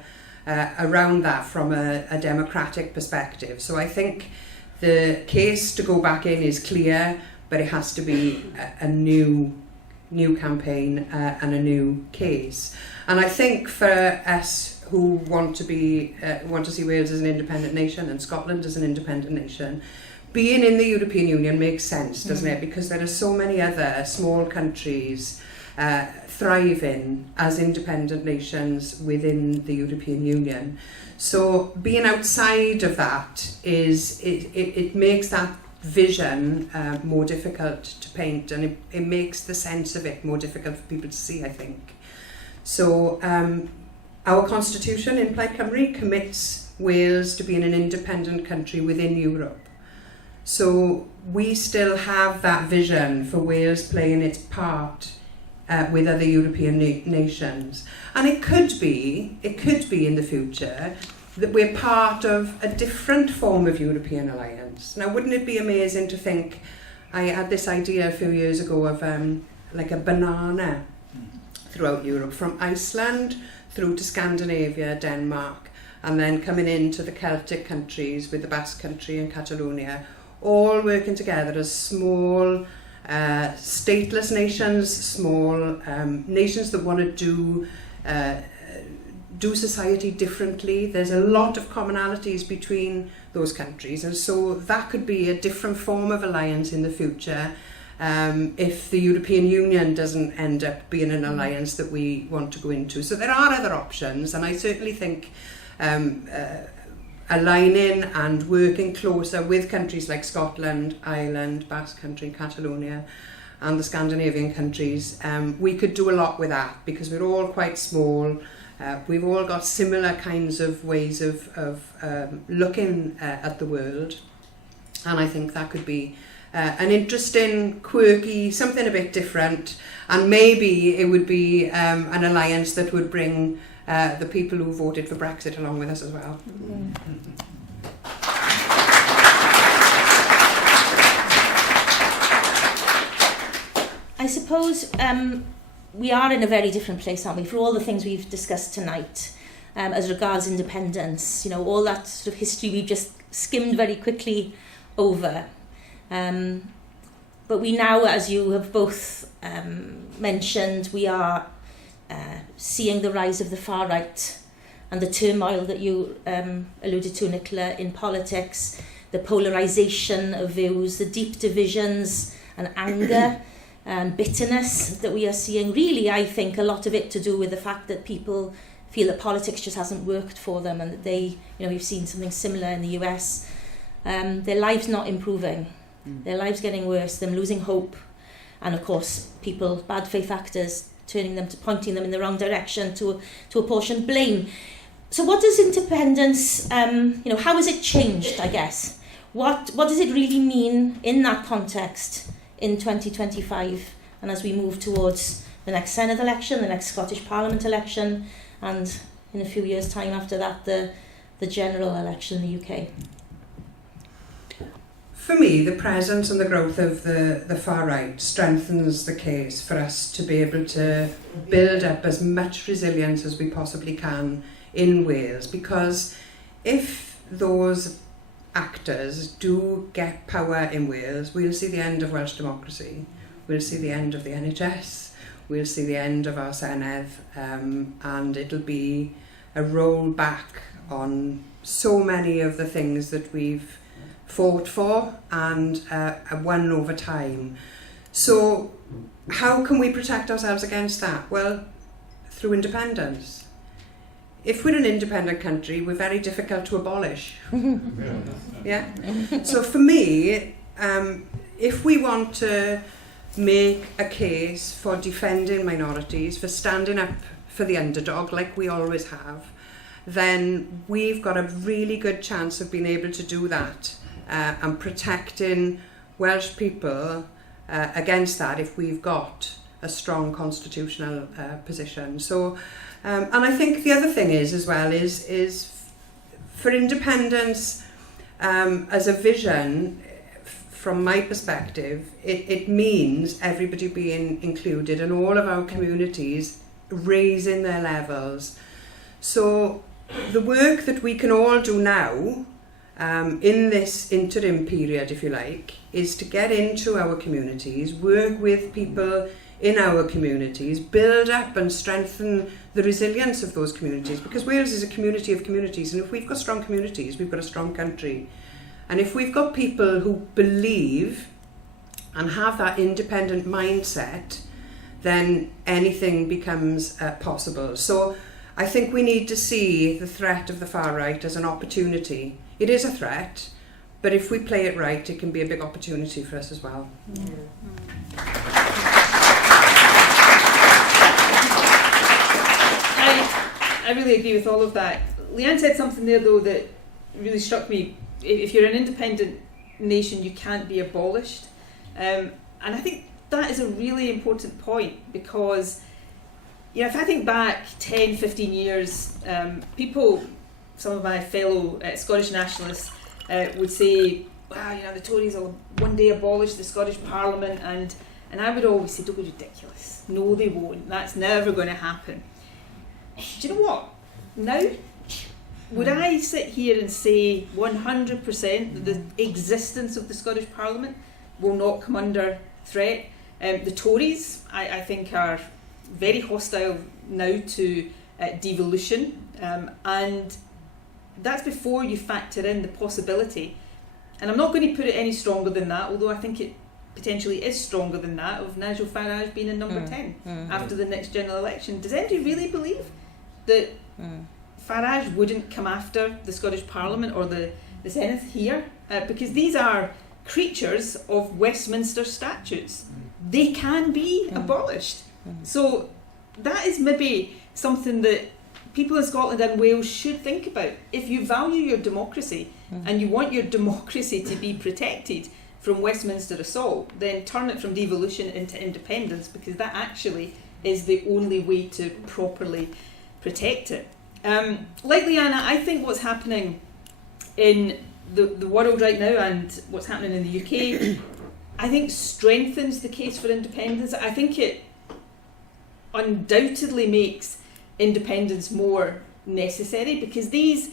around that from a democratic perspective. So I think the case to go back in is clear, but it has to be a new campaign and a new case. And I think for us who want to see Wales as an independent nation and Scotland as an independent nation, being in the European Union makes sense, doesn't it? Because there are so many other small countries thriving as independent nations within the European Union. So being outside of that it makes that vision more difficult to paint, and it makes the sense of it more difficult for people to see, I think. So our constitution in Plaid Cymru commits Wales to being an independent country within Europe. So we still have that vision for Wales playing its part with other European nations. And it could be in the future that we're part of a different form of European alliance. Now, wouldn't it be amazing to think, I had this idea a few years ago of like a banana throughout Europe, from Iceland through to Scandinavia, Denmark, and then coming into the Celtic countries with the Basque Country and Catalonia, all working together as small, stateless nations, small nations that want to do society differently. There's a lot of commonalities between those countries, and so that could be a different form of alliance in the future if the European Union doesn't end up being an alliance that we want to go into. So there are other options, and I certainly think aligning and working closer with countries like Scotland, Ireland, Basque Country, Catalonia, and the Scandinavian countries, we could do a lot with that, because we're all quite small. We've all got similar kinds of ways of looking at the world, and I think that could be an interesting, quirky, something a bit different, and maybe it would be an alliance that would bring the people who voted for Brexit along with us as well. I suppose we are in a very different place, aren't we, for all the things we've discussed tonight as regards independence, all that sort of history we've just skimmed very quickly over. But we now, as you have both mentioned, we are seeing the rise of the far right and the turmoil that you alluded to, Nicola, in politics, the polarisation of views, the deep divisions and anger bitterness that we are seeing. Really, I think a lot of it to do with the fact that people feel that politics just hasn't worked for them, and that they, we've seen something similar in the US. Their lives not improving, their lives getting worse, them losing hope, and of course people, bad faith actors, pointing them in the wrong direction to apportion blame. So what does independence, how has it changed, I guess? What does it really mean in that context in 2025, and as we move towards the next Senedd election, the next Scottish Parliament election, and in a few years' time after that, the general election in the UK? For me, the presence and the growth of the far right strengthens the case for us to be able to build up as much resilience as we possibly can in Wales, because if those actors do get power in Wales, we'll see the end of Welsh democracy, we'll see the end of the NHS, we'll see the end of our Senedd, and it'll be a roll back on so many of the things that we've fought for and won over time. So how can we protect ourselves against that? Well, through independence. If we're an independent country, we're very difficult to abolish. Yeah. So for me, if we want to make a case for defending minorities, for standing up for the underdog like we always have, then we've got a really good chance of being able to do that and protecting Welsh people against that if we've got a strong constitutional position. So, and I think the other thing is as well is for independence as a vision, from my perspective, it means everybody being included and all of our communities raising their levels. So the work that we can all do now in this interim period, if you like, is to get into our communities, work with people in our communities, build up and strengthen the resilience of those communities, because Wales is a community of communities, and if we've got strong communities, we've got a strong country. And if we've got people who believe and have that independent mindset, then anything becomes possible. So I think we need to see the threat of the far right as an opportunity. It is a threat, but if we play it right, it can be a big opportunity for us as well. I really agree with all of that. Leanne said something there, though, that really struck me. If you're an independent nation, you can't be abolished. And I think that is a really important point, because if I think back 10, 15 years, people, some of my fellow Scottish nationalists would say, wow, the Tories will one day abolish the Scottish Parliament, and I would always say, don't be ridiculous. No, they won't. That's never going to happen. Do you know what? Now, would I sit here and say 100% that the existence of the Scottish Parliament will not come under threat? The Tories, I think, are very hostile now to devolution, and that's before you factor in the possibility, and I'm not going to put it any stronger than that, although I think it potentially is stronger than that, of Nigel Farage being in number 10 after the next general election. Does anybody really believe that Farage wouldn't come after the Scottish Parliament or the Senedd here? Because these are creatures of Westminster statutes. They can be abolished. So that is maybe something that people in Scotland and Wales should think about. If you value your democracy and you want your democracy to be protected from Westminster assault, then turn it from devolution into independence, because that actually is the only way to properly protect it. Like Leanne, I think what's happening in the world right now and what's happening in the UK, I think strengthens the case for independence. I think it undoubtedly makes independence more necessary, because these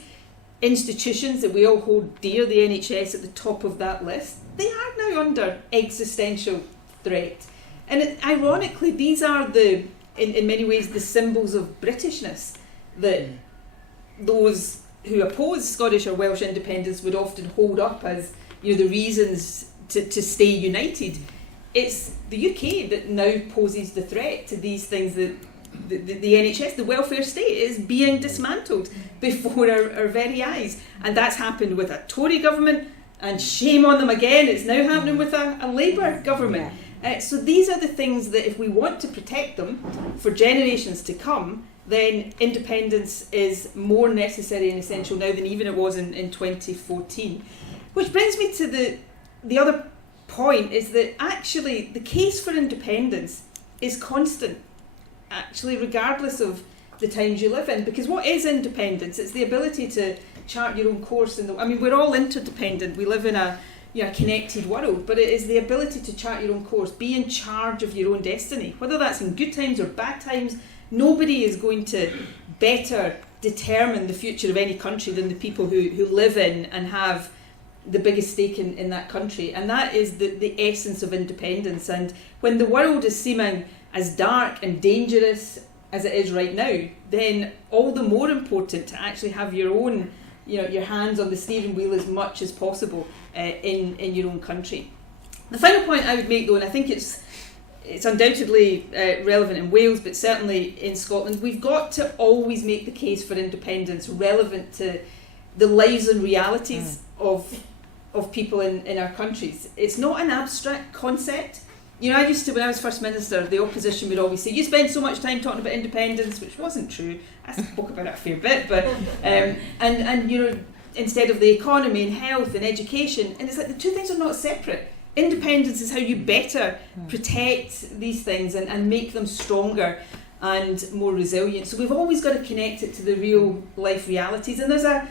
institutions that we all hold dear, the NHS at the top of that list, they are now under existential threat. And ironically, these are in many ways the symbols of Britishness that those who oppose Scottish or Welsh independence would often hold up as the reasons to stay united. it's the UK that now poses the threat to these things that the NHS, the welfare state, is being dismantled before our very eyes. And that's happened with a Tory government, and shame on them again, it's now happening with a Labour government. So these are the things that, if we want to protect them for generations to come, then independence is more necessary and essential now than even it was in 2014. Which brings me to the other point, is that actually the case for independence is constant, actually, regardless of the times you live in. Because what is independence? It's the ability to chart your own course. We're all interdependent. We live in a connected world, but it is the ability to chart your own course, be in charge of your own destiny, whether that's in good times or bad times. Nobody is going to better determine the future of any country than the people who live in and have the biggest stake in that country. And that is the essence of independence. And when the world is seeming as dark and dangerous as it is right now, then all the more important to actually have your own, your hands on the steering wheel as much as possible in your own country. The final point I would make, though, and I think it's undoubtedly relevant in Wales, but certainly in Scotland, we've got to always make the case for independence relevant to the lives and realities of people in our countries. It's not an abstract concept. I used to, when I was First Minister, the opposition would always say, you spend so much time talking about independence, which wasn't true. I spoke about it a fair bit, but and instead of the economy and health and education, and it's like the two things are not separate. Independence is how you better protect these things and make them stronger and more resilient. So we've always got to connect it to the real life realities. And there's an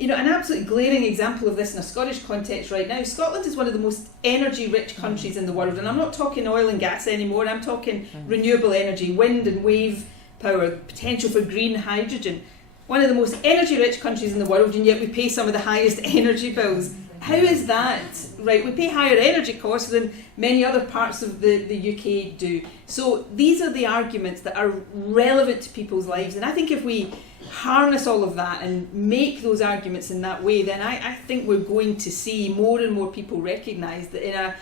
absolute glaring example of this in a Scottish context right now. Scotland is one of the most energy-rich countries in the world, and I'm not talking oil and gas anymore. I'm talking renewable energy, wind and wave power, potential for green hydrogen. One of the most energy-rich countries in the world, and yet we pay some of the highest energy bills. How is that right? We pay higher energy costs than many other parts of the UK do. So these are the arguments that are relevant to people's lives, and I think if we harness all of that and make those arguments in that way, then I think we're going to see more and more people recognise that in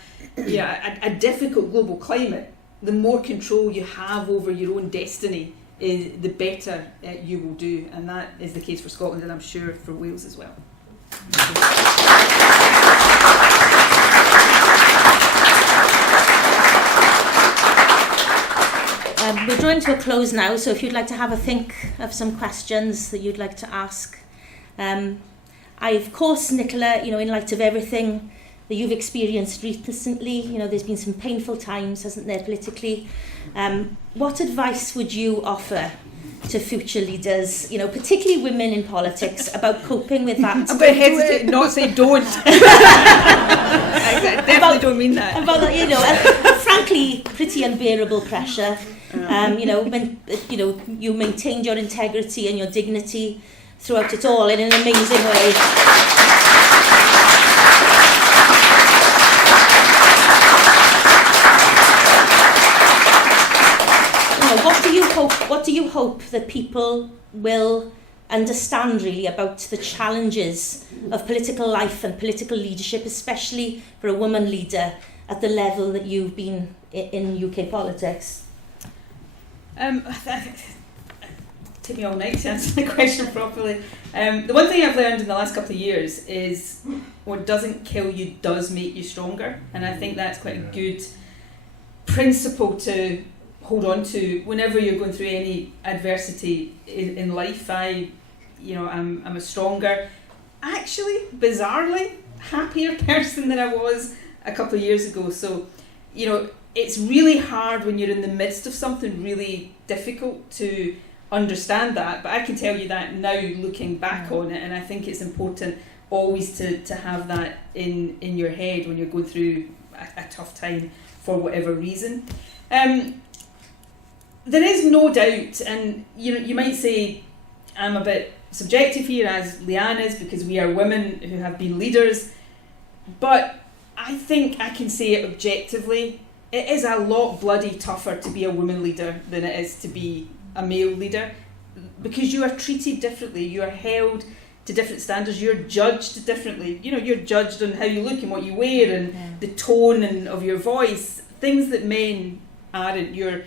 a difficult global climate, the more control you have over your own destiny, the better you will do. And that is the case for Scotland, and I'm sure for Wales as well. We're drawing to a close now, so if you'd like to have a think of some questions that you'd like to ask. I, of course, Nicola, in light of everything that you've experienced recently, there's been some painful times, hasn't there, politically. What advice would you offer to future leaders, particularly women in politics, about coping with that? I'm going to hesitate not say don't. I definitely don't mean that. About that, frankly, pretty unbearable pressure. You maintained your integrity and your dignity throughout it all in an amazing way. What do you hope that people will understand really about the challenges of political life and political leadership, especially for a woman leader at the level that you've been in UK politics? Take me all night to answer the question properly. The one thing I've learned in the last couple of years is what doesn't kill you does make you stronger, and I think that's quite a good principle to hold on to whenever you're going through any adversity in life. I'm a stronger, actually, bizarrely happier person than I was a couple of years ago. So, it's really hard when you're in the midst of something really difficult to understand that, but I can tell you that now looking back on it, and I think it's important always to have that in your head when you're going through a tough time for whatever reason. There is no doubt, and you might say I'm a bit subjective here, as Leanne is, because we are women who have been leaders, but I think I can say it objectively. It is a lot bloody tougher to be a woman leader than it is to be a male leader, because you are treated differently, you are held to different standards, you're judged differently. You're judged on how you look and what you wear and the tone of your voice things that men aren't. You're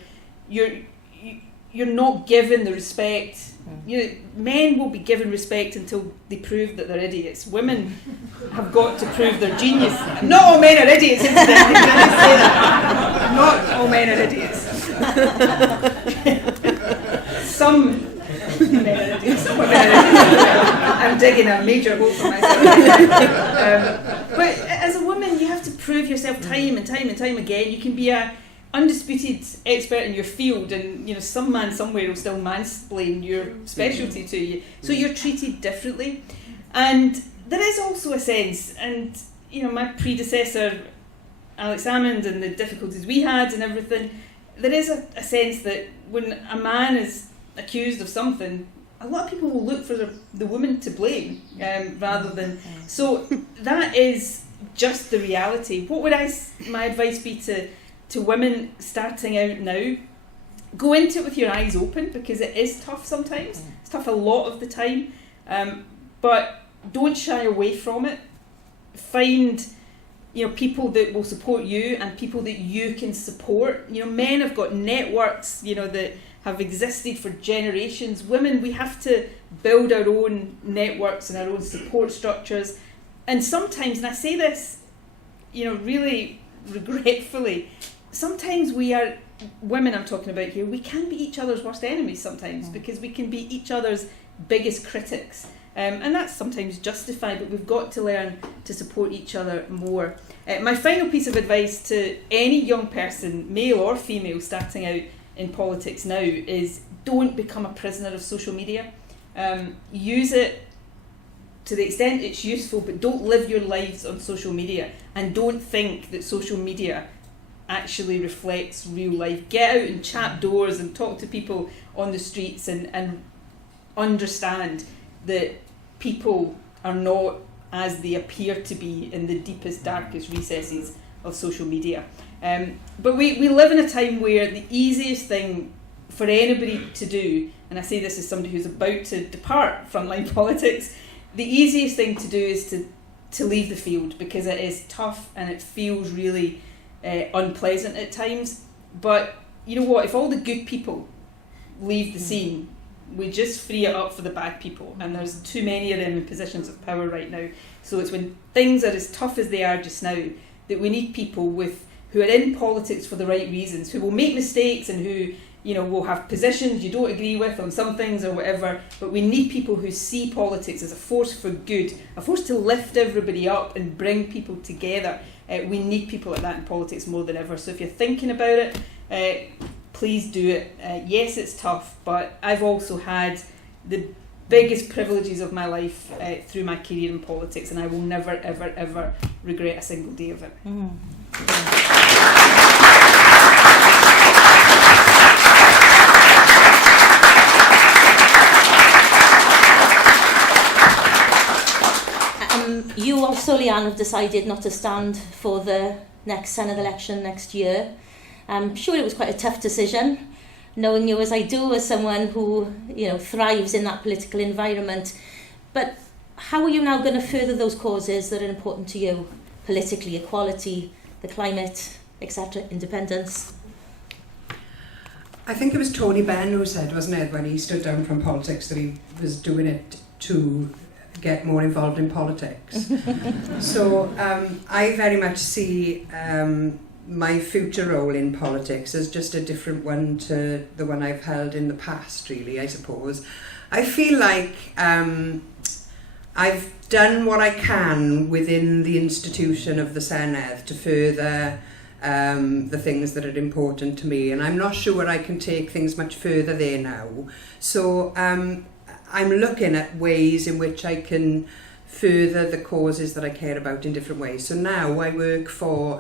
not given the respect. Men will be given respect until they prove that they're idiots. Women have got to prove their genius. Not all men are idiots, incidentally. Can I say that? Not all men are idiots. Some men are idiots. Some women are idiots. I'm digging a major hole for myself. But as a woman, you have to prove yourself time and time and time again. You can be a undisputed expert in your field, and some man somewhere will still mansplain your specialty to you, so you're treated differently. And there is also a sense, and my predecessor Alex Salmond and the difficulties we had and everything, there is a sense that when a man is accused of something, a lot of people will look for the woman to blame rather than, so that is just the reality. What would my advice be to women starting out now? Go into it with your eyes open, because it is tough sometimes. It's tough a lot of the time, but don't shy away from it. Find people that will support you and people that you can support. Men have got networks that have existed for generations. Women, we have to build our own networks and our own support structures. And sometimes, and I say this really regretfully, sometimes we are, women I'm talking about here, we can be each other's worst enemies sometimes, because we can be each other's biggest critics. And that's sometimes justified, but we've got to learn to support each other more. My final piece of advice to any young person, male or female, starting out in politics now is don't become a prisoner of social media. Use it to the extent it's useful, but don't live your lives on social media, and don't think that social media actually reflects real life. Get out and chat doors and talk to people on the streets, and understand that people are not as they appear to be in the deepest, darkest recesses of social media. But we live in a time where the easiest thing for anybody to do, and I say this as somebody who's about to depart frontline politics, the easiest thing to do is to leave the field, because it is tough and it feels really unpleasant at times. But you know what, if all the good people leave the scene, we just free it up for the bad people, and there's too many of them in positions of power right now. So it's when things are as tough as they are just now that we need people who are in politics for the right reasons, who will make mistakes and who will have positions you don't agree with on some things or whatever, but we need people who see politics as a force for good, a force to lift everybody up and bring people together. We need people like that in politics more than ever. So if you're thinking about it, please do it. Yes, it's tough, but I've also had the biggest privileges of my life through my career in politics, and I will never, ever, ever regret a single day of it. You also, Leanne, have decided not to stand for the next Senedd election next year. I'm sure it was quite a tough decision, knowing you as I do, as someone who thrives in that political environment. But how are you now going to further those causes that are important to you politically? Equality, the climate, etc., independence? I think it was Tony Benn who said, wasn't it, when he stood down from politics, that he was doing it to get more involved in politics. So I very much see my future role in politics as just a different one to the one I've held in the past, really, I suppose. I feel like I've done what I can within the institution of the Senedd to further the things that are important to me, and I'm not sure I can take things much further there now. So I'm looking at ways in which I can further the causes that I care about in different ways. So now I work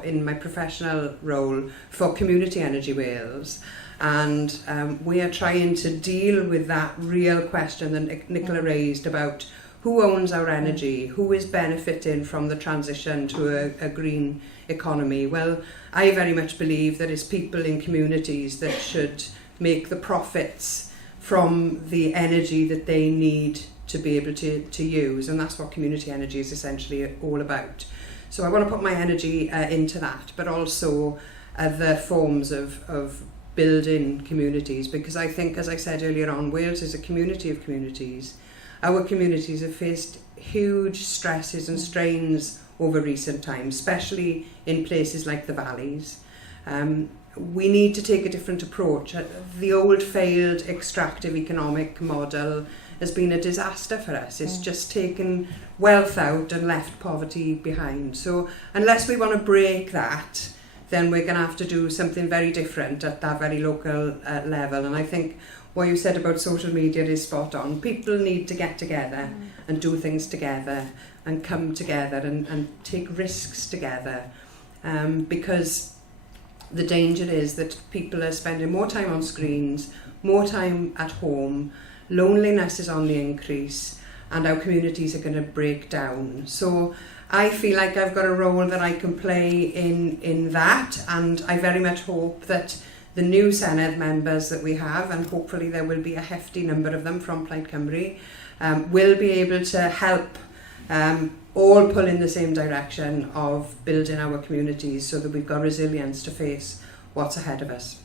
in my professional role, for Community Energy Wales, and we are trying to deal with that real question that Nicola raised about who owns our energy, who is benefiting from the transition to a green economy. Well, I very much believe that it's people in communities that should make the profits from the energy that they need to be able to use, and that's what community energy is essentially all about. So I want to put my energy into that, but also other forms of building communities, because I think, as I said earlier on, Wales is a community of communities. Our communities have faced huge stresses and strains over recent times, especially in places like the valleys. We need to take a different approach. The old failed extractive economic model has been a disaster for us. It's just taken wealth out and left poverty behind. So unless we want to break that, then we're going to have to do something very different at that very local level. And I think what you said about social media is spot on. People need to get together and do things together and come together and take risks together, because the danger is that people are spending more time on screens, more time at home, loneliness is on the increase, and our communities are going to break down. So I feel like I've got a role that I can play in that, and I very much hope that the new Senedd members that we have, and hopefully there will be a hefty number of them from Plaid Cymru, will be able to help all pull in the same direction of building our communities so that we've got resilience to face what's ahead of us.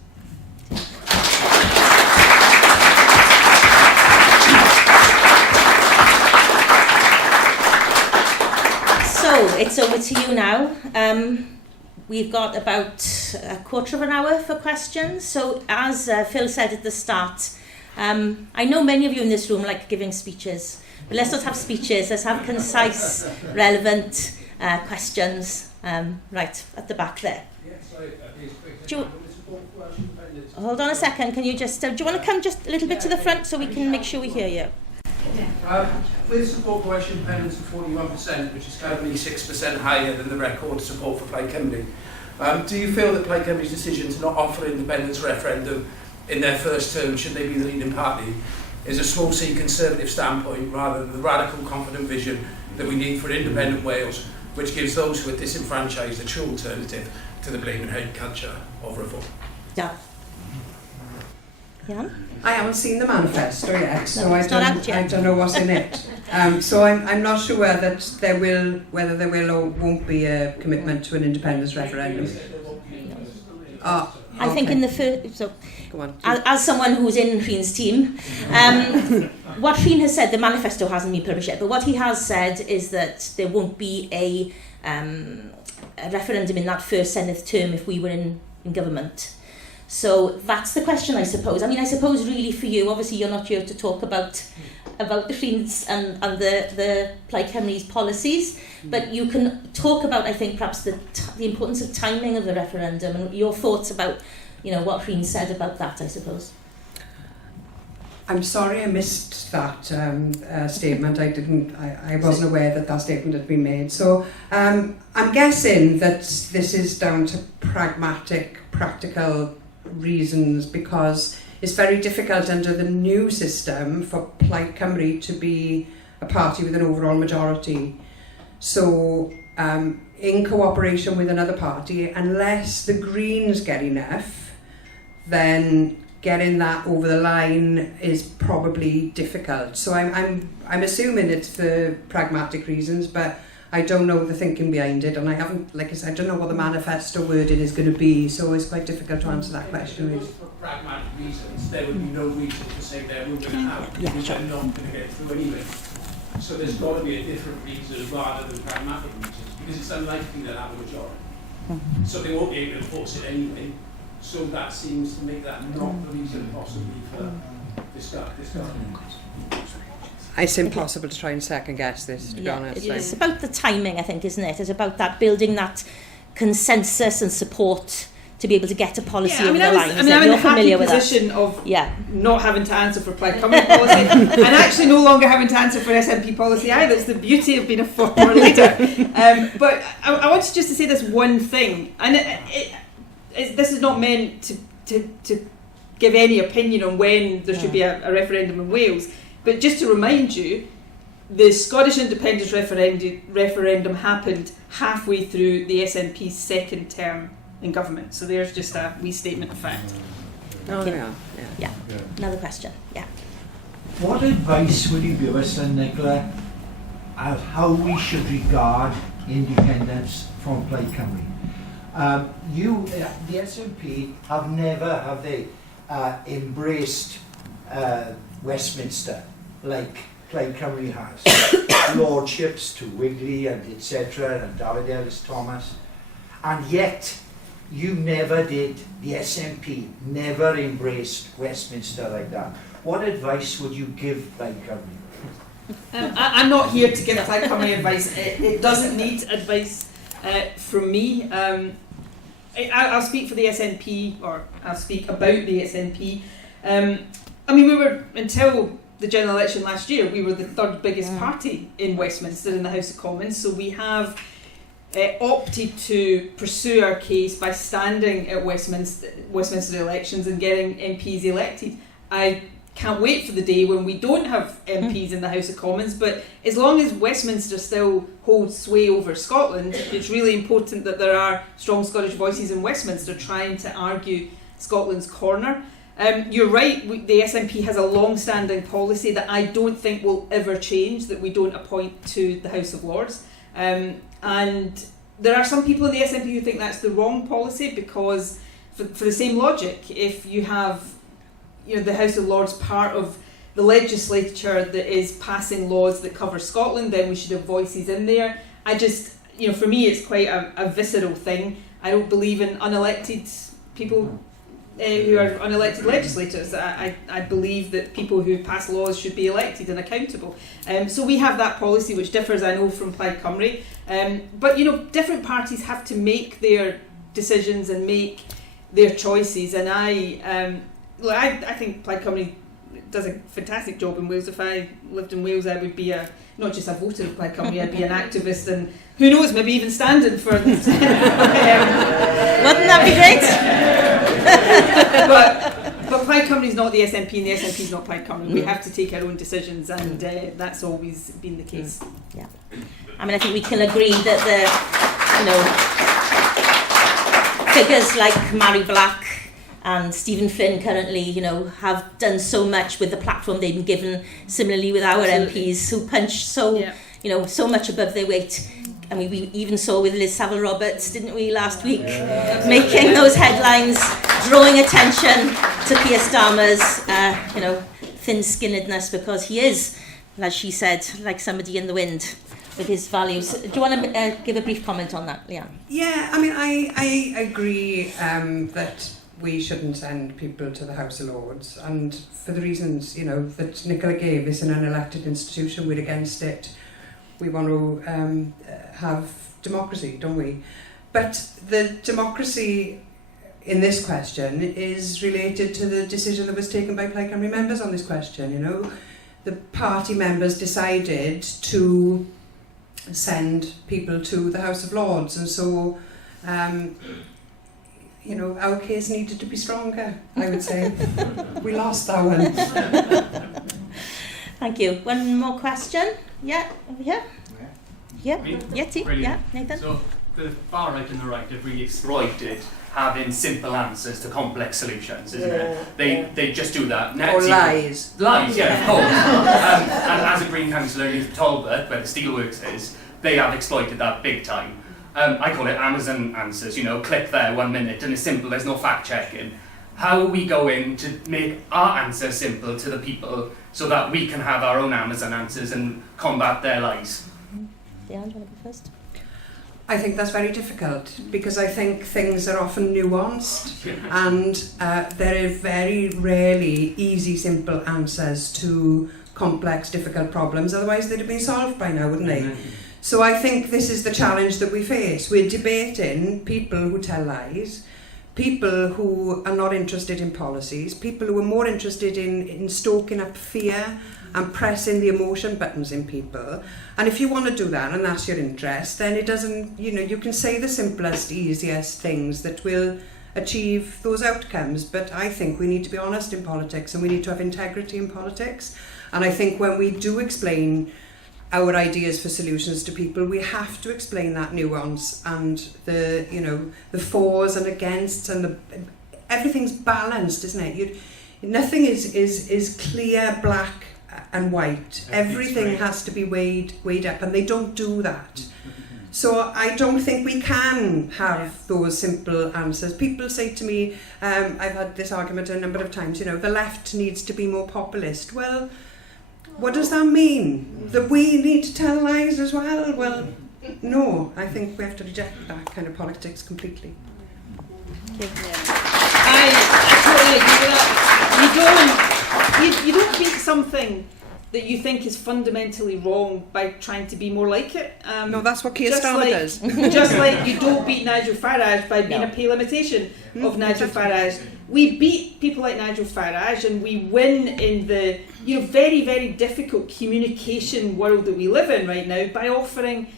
So it's over to you now. We've got about a quarter of an hour for questions. So as Phil said at the start, I know many of you in this room like giving speeches, but let's not have speeches, let's have concise, relevant questions. Right, at the back there. Hold on a second, can you just, do you want to come just a little bit to the front so we can make sure we hear you? With support for Welsh independence of 41%, which is currently 6% higher than the record support for Plaid Cymru, do you feel that Plaid Cymru's decision to not offer independence referendum in their first term, should they be the leading party, is a small c conservative standpoint rather than the radical confident vision that we need for independent Wales, which gives those who are disenfranchised a true alternative to the blame and hate culture of reform? Yeah. Yeah. I haven't seen the manifesto yet, so I don't know what's in it. So I'm not sure that whether there will or won't be a commitment to an independence referendum. I think in the first, so go on. As someone who's in Rhyn's team, what Rhyn has said, the manifesto hasn't been published yet, but what he has said is that there won't be a referendum in that first Senedd term if we were in government. So that's the question, I suppose. I mean, I suppose really for you, obviously you're not here to talk about the Rhyn's and the Plaid Cymru's policies, but you can talk about, I think, perhaps the importance of timing of the referendum and your thoughts about, what Rhyn said about that, I suppose. I'm sorry I missed that statement. I wasn't aware that statement had been made. So I'm guessing that this is down to practical reasons, because it's very difficult under the new system for Plaid Cymru to be a party with an overall majority. So in cooperation with another party, unless the Greens get enough, then getting that over the line is probably difficult. So I'm assuming it's for pragmatic reasons, but I don't know the thinking behind it, and I haven't, like I said, I don't know what the manifesto wording is going to be, so it's quite difficult to answer that question. For pragmatic reasons, there would be no reason to say they're moving out, because they're not going to get through anyway. So there's got to be a different reason rather than pragmatic reasons, because it's unlikely they'll have a majority. So they won't be able to enforce it anyway. So that seems to make that not the reason possibly for discussion. It's impossible to try and second guess this, to be honest. It's about the timing, I think, isn't it? It's about that building that consensus and support to be able to get a policy over the line. I'm in the happy position of not having to answer for Plaid Cymru policy and actually no longer having to answer for SNP policy either. It's the beauty of being a former leader. But I wanted just to say this one thing, and this is not meant to give any opinion on when there should be a referendum in Wales. But just to remind you, the Scottish independence referendum happened halfway through the SNP's second term in government. So there's just a wee statement of fact. Yeah. Another question. Yeah. What advice would you give us then, Nicola, of how we should regard independence from Plaid Cymru? The SNP have never, have they, embraced Westminster like Plaid Cymru has. Lordships to Wigley and etc. and David Ellis Thomas. And yet, you never did, the SNP never embraced Westminster like that. What advice would you give Plaid Cymru? I'm not here to give Plaid Cymru advice. It doesn't need advice from me. I'll speak for the SNP, or I'll speak about the SNP. We were, until the general election last year, we were the third biggest party in Westminster in the House of Commons, so we have opted to pursue our case by standing at Westminster elections and getting MPs elected. I can't wait for the day when we don't have MPs in the House of Commons, but as long as Westminster still holds sway over Scotland, it's really important that there are strong Scottish voices in Westminster trying to argue Scotland's corner. You're right, the SNP has a long-standing policy that I don't think will ever change, that we don't appoint to the House of Lords. And there are some people in the SNP who think that's the wrong policy, because for the same logic, if you have the House of Lords part of the legislature that is passing laws that cover Scotland, then we should have voices in there. I just, for me, it's quite a visceral thing. I don't believe in unelected people who are unelected legislators. I believe that people who pass laws should be elected and accountable. So we have that policy, which differs, I know, from Plaid Cymru. But different parties have to make their decisions and make their choices. And I think Plaid Cymru does a fantastic job in Wales. If I lived in Wales, I would be not just a voter of Plaid Cymru, I'd be an activist, and who knows, maybe even standing for them. Wouldn't that be great? but Plaid Cymru is not the SNP, and the SNP is not Plaid Cymru. We have to take our own decisions, and that's always been the case. Yeah, I think we can agree that the figures like Mary Black and Stephen Flynn currently, have done so much with the platform they've been given. Similarly with our MPs who punch so much above their weight. I mean, we even saw with Liz Saville-Roberts, didn't we, last week, making those headlines, drawing attention to Keir Starmer's, thin-skinnedness, because he is, as she said, like somebody in the wind with his values. Do you want to give a brief comment on that, Leanne? Yeah, I agree that we shouldn't send people to the House of Lords, and for the reasons that Nicola gave. It's an unelected institution, we're against it. We want to have democracy, don't we? But the democracy in this question is related to the decision that was taken by Plaid Cymru members on this question. The party members decided to send people to the House of Lords, and so our case needed to be stronger, I would say. We lost that one. Thank you. One more question? Yeah, over here. Yeah, Yeti. Yeah, Nathan. So the far right and the right have really exploited having simple answers to complex solutions, isn't it? They just do that. Or lies. Lies, yeah, of course. And as a Green councillor in Talbot, where the steelworks is, they have exploited that big time. I call it Amazon answers, click there 1 minute, and it's simple, there's no fact checking. How are we going to make our answer simple to the people so that we can have our own Amazon answers and combat their lies? Leanne, do you want to go first? I think that's very difficult, because I think things are often nuanced and there are very rarely easy, simple answers to complex, difficult problems. Otherwise they'd have been solved by now, wouldn't they? So I think this is the challenge that we face. We're debating people who tell lies, people who are not interested in policies, people who are more interested in stoking up fear and pressing the emotion buttons in people. And if you want to do that, and that's your interest, then it doesn't, you can say the simplest, easiest things that will achieve those outcomes. But I think we need to be honest in politics, and we need to have integrity in politics. And I think when we do explain our ideas for solutions to people, we have to explain that nuance and the fors and against, and everything's balanced, isn't it? Nothing is clear, black and white. Everything has to be weighed up, and they don't do that. So I don't think we can have those simple answers. People say to me, I've had this argument a number of times, you know, the left needs to be more populist. Well, what does that mean? That we need to tell lies as well? Well, no, I think we have to reject that kind of politics completely. I totally agree with that. You don't beat something that you think is fundamentally wrong by trying to be more like it. No, that's what Keir just Starmer like, does. Just like you don't beat Nigel Farage by being a pale imitation of Nigel Farage. We beat people like Nigel Farage, and we win in the very, very difficult communication world that we live in right now by offering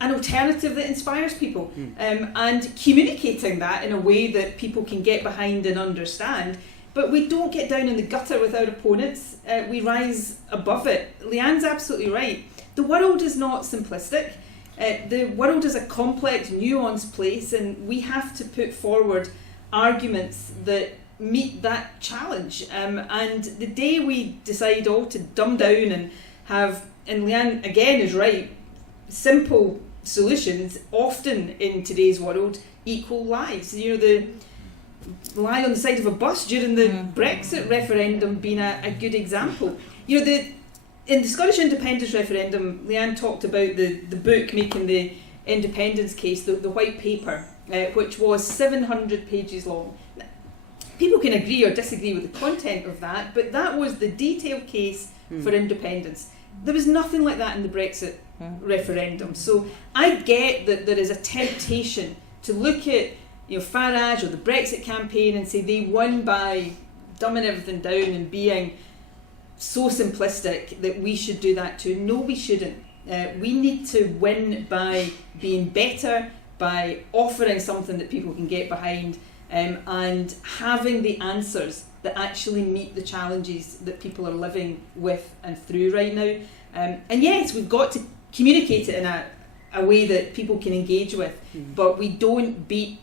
an alternative that inspires people and communicating that in a way that people can get behind and understand. But we don't get down in the gutter with our opponents. We rise above it. Leanne's absolutely right. The world is not simplistic. The world is a complex, nuanced place, and we have to put forward arguments that meet that challenge. And the day we decide all to dumb down and have, and Leanne again is right, simple solutions often in today's world equal lies. You know, the lie on the side of a bus during the Brexit referendum being a good example. You know, in the Scottish independence referendum, Leanne talked about the book making the independence case, the white paper, which was 700 pages long. People can agree or disagree with the content of that, but that was the detailed case for independence. There was nothing like that in the Brexit referendum. So I get that there is a temptation to look at Farage or the Brexit campaign and say they won by dumbing everything down and being so simplistic that we should do that too. No, we shouldn't. We need to win by being better, by offering something that people can get behind, and having the answers that actually meet the challenges that people are living with and through right now. And yes, we've got to communicate it in a way that people can engage with, but we don't beat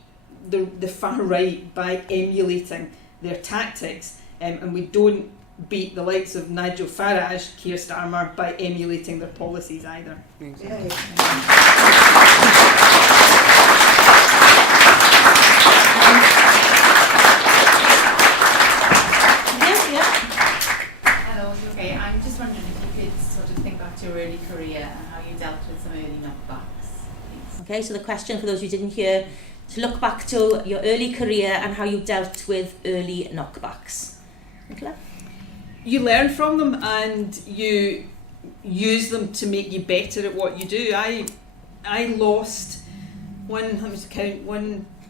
the far right by emulating their tactics, and we don't beat the likes of Nigel Farage, Keir Starmer by emulating their policies either. Exactly. Hello, okay. I'm just wondering if you could sort of think back to your early career and how you dealt with some early knockbacks, please. Okay, so the question for those who didn't hear, to look back to your early career and how you dealt with early knockbacks. Nicola? You learn from them and you use them to make you better at what you do. I lost one,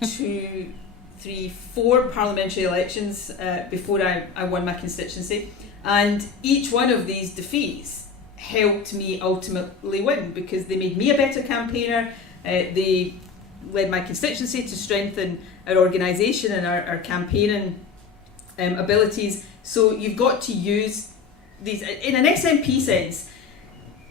two, three, 4 parliamentary elections before I won my constituency, and each one of these defeats helped me ultimately win because they made me a better campaigner. They led my constituency to strengthen our organisation and our campaigning abilities. So you've got to use these in an SNP sense.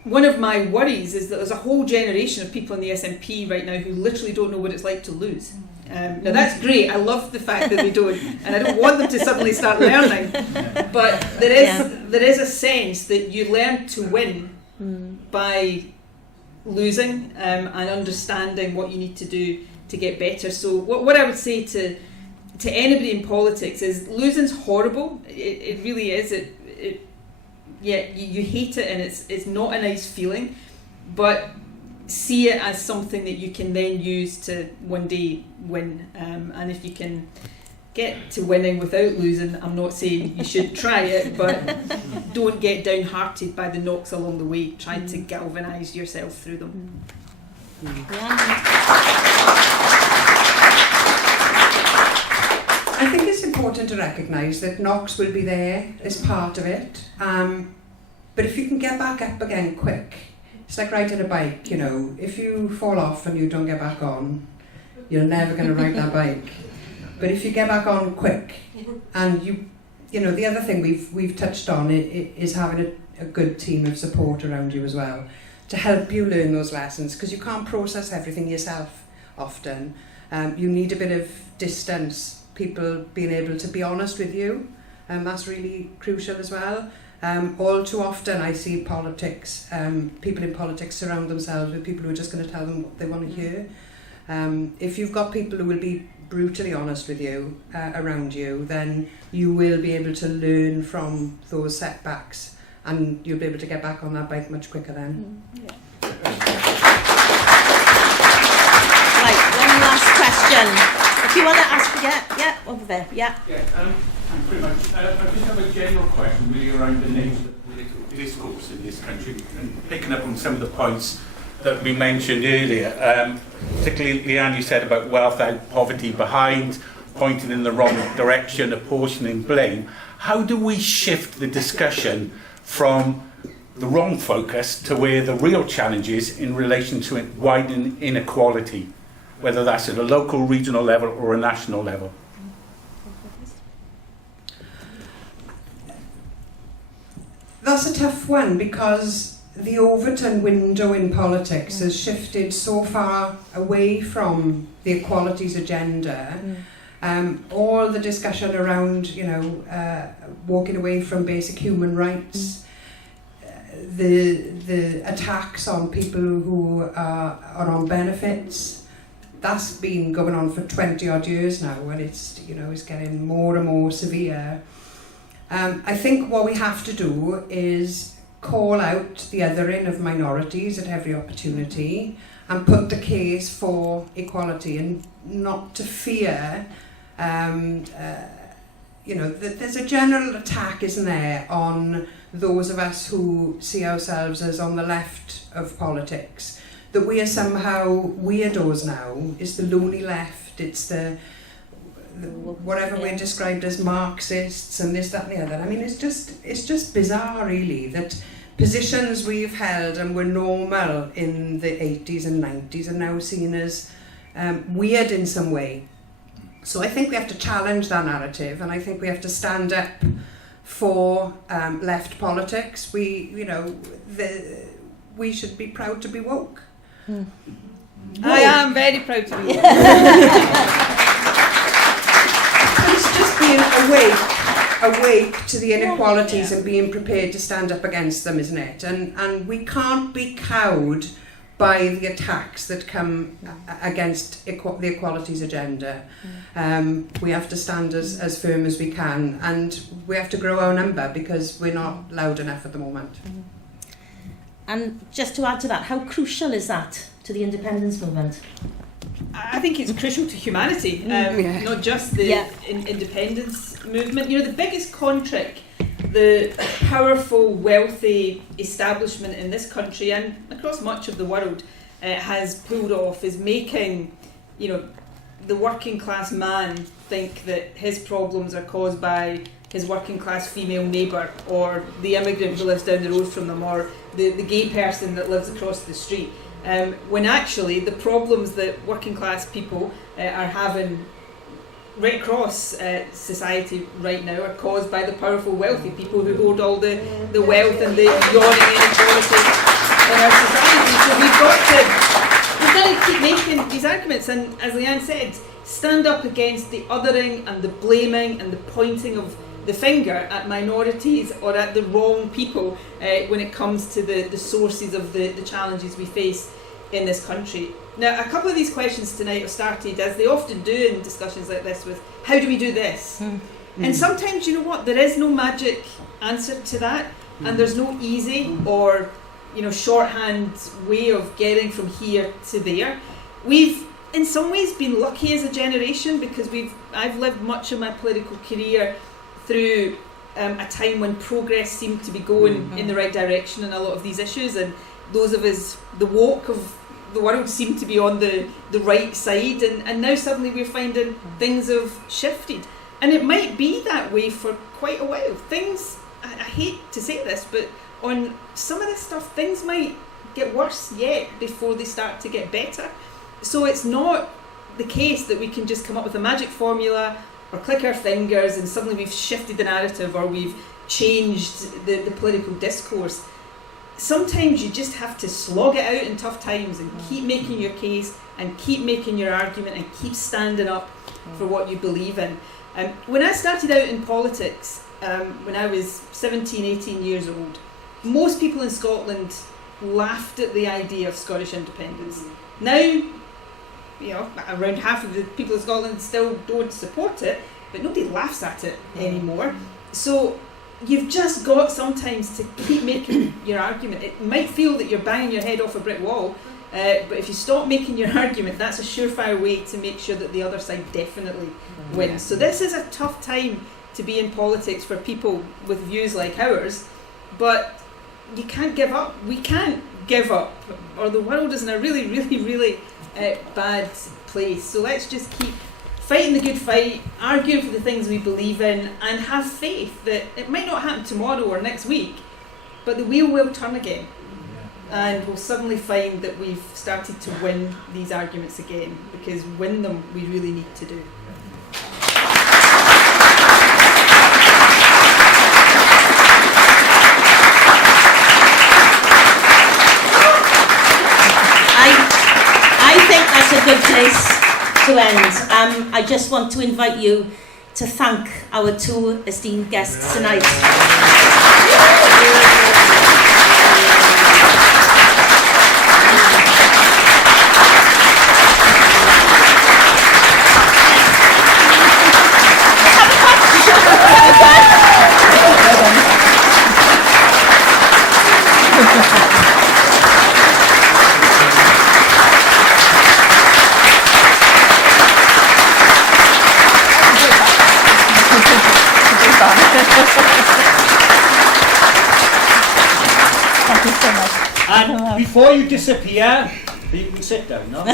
One of my worries is that there's a whole generation of people in the SNP right now who literally don't know what it's like to lose. Now that's great, I love the fact that they don't, and I don't want them to suddenly start learning, but there is a sense that you learn to win by losing and understanding what you need to do to get better. So what I would say to anybody in politics is losing's horrible. It really is. You hate it and it's not a nice feeling, but see it as something that you can then use to one day win. And if you can get to winning without losing, I'm not saying you should try it, but don't get downhearted by the knocks along the way. Try to galvanise yourself through them. I think it's important to recognise that knocks will be there as part of it, but if you can get back up again quick, it's like riding a bike, you know, if you fall off and you don't get back on, you're never going to ride that bike. But if you get back on quick, and you know, the other thing we've touched on is having a good team of support around you as well, to help you learn those lessons, because you can't process everything yourself often. You need a bit of distance, people being able to be honest with you, and that's really crucial as well. All too often I see politics, people in politics surround themselves with people who are just going to tell them what they want to hear. If you've got people who will be brutally honest with you around you, then you will be able to learn from those setbacks, and you'll be able to get back on that bike much quicker then. Yeah. Right, one last question. If you want to ask, yeah, over there, yeah. I'm pretty much, I just have a general question really around the nature of the political discourse in this country, and picking up on some of the points that we mentioned earlier, particularly Leanne, you said about wealth out, poverty behind, pointing in the wrong direction, apportioning blame. How do we shift the discussion from the wrong focus to where the real challenge is in relation to widening inequality, whether that's at a local, regional level or a national level? That's a tough one, because the Overton window in politics has shifted so far away from the equalities agenda. All the discussion around, walking away from basic human rights, the attacks on people who are on benefits, that's been going on for 20 odd years now, and it's getting more and more severe. I think what we have to do is call out the othering of minorities at every opportunity and put the case for equality, and not to fear. There's a general attack, isn't there, on those of us who see ourselves as on the left of politics, that we are somehow weirdos now. It's the loony left, it's the whatever we're described as Marxists and this, that and the other. I mean, it's just bizarre, really, that positions we've held and were normal in the 80s and 90s are now seen as weird in some way. So I think we have to challenge that narrative, and I think we have to stand up for left politics. We should be proud to be woke. I am very proud to be woke. It's just being awake to the inequalities and being prepared to stand up against them, isn't it? And we can't be cowed by the attacks that come against the equalities agenda. We have to stand as firm as we can, and we have to grow our number, because we're not loud enough at the moment. And just to add to that, how crucial is that to the independence movement? I think it's crucial to humanity, not just the independence movement. The biggest con trick the powerful, wealthy establishment in this country and across much of the world has pulled off is making, the working class man think that his problems are caused by his working class female neighbour, or the immigrant who lives down the road from them, or the gay person that lives across the street. When actually the problems that working class people are having right across society right now are caused by the powerful, wealthy people who hold all the wealth and the yawning inequality in our society. So we've got to keep making these arguments, and as Leanne said, stand up against the othering and the blaming and the pointing of the finger at minorities or at the wrong people when it comes to the sources of the challenges we face in this country. Now, a couple of these questions tonight have started, as they often do in discussions like this, with how do we do this? And sometimes, there is no magic answer to that, and there's no easy or shorthand way of getting from here to there. We've in some ways been lucky as a generation, because I've lived much of my political career through a time when progress seemed to be going in the right direction on a lot of these issues, and those of us, the woke of the world, seem to be on the right side, and now suddenly we're finding things have shifted. And it might be that way for quite a while. Things, I hate to say this, but on some of this stuff, things might get worse yet before they start to get better. So it's not the case that we can just come up with a magic formula or click our fingers and suddenly we've shifted the narrative or we've changed the political discourse. Sometimes you just have to slog it out in tough times and keep making your case and keep making your argument and keep standing up for what you believe in. When I started out in politics, when I was 17, 18 years old, most people in Scotland laughed at the idea of Scottish independence. Now, you know, around half of the people in Scotland still don't support it, but nobody laughs at it anymore. So you've just got sometimes to keep making your argument. It might feel that you're banging your head off a brick wall, but if you stop making your argument, that's a surefire way to make sure that the other side definitely wins. So this is a tough time to be in politics for people with views like ours, but you can't give up. We can't give up, or the world is in a really, really, really bad place. So let's just keep fighting the good fight, arguing for the things we believe in, and have faith that it might not happen tomorrow or next week, but the wheel will turn again. And we'll suddenly find that we've started to win these arguments again, because win them we really need to do. I think that's a good place to end. I just want to invite you to thank our two esteemed guests tonight. Thank you so much. And before you disappear, you can sit down, no?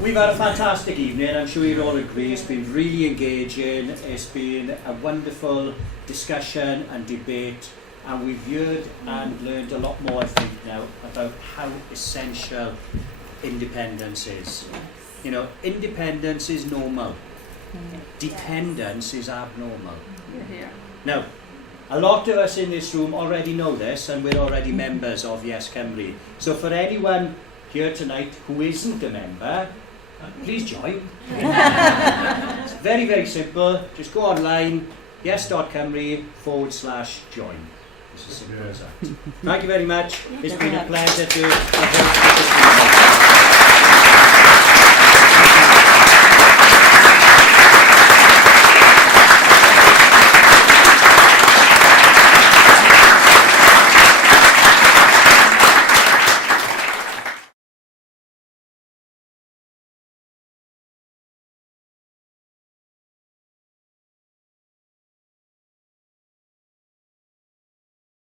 We've had a fantastic evening. I'm sure you'll all agree. It's been really engaging. It's been a wonderful discussion and debate. And we've heard and learned a lot more, I think, now about how essential independence is. You know, independence is normal. Dependence is abnormal. Now, a lot of us in this room already know this, and we're already members of YesCymru. So for anyone here tonight who isn't a member, please join. It's very, very simple. Just go online, yes.cymru/join. It's as simple as that. Thank you very much. It's been a pleasure to have you.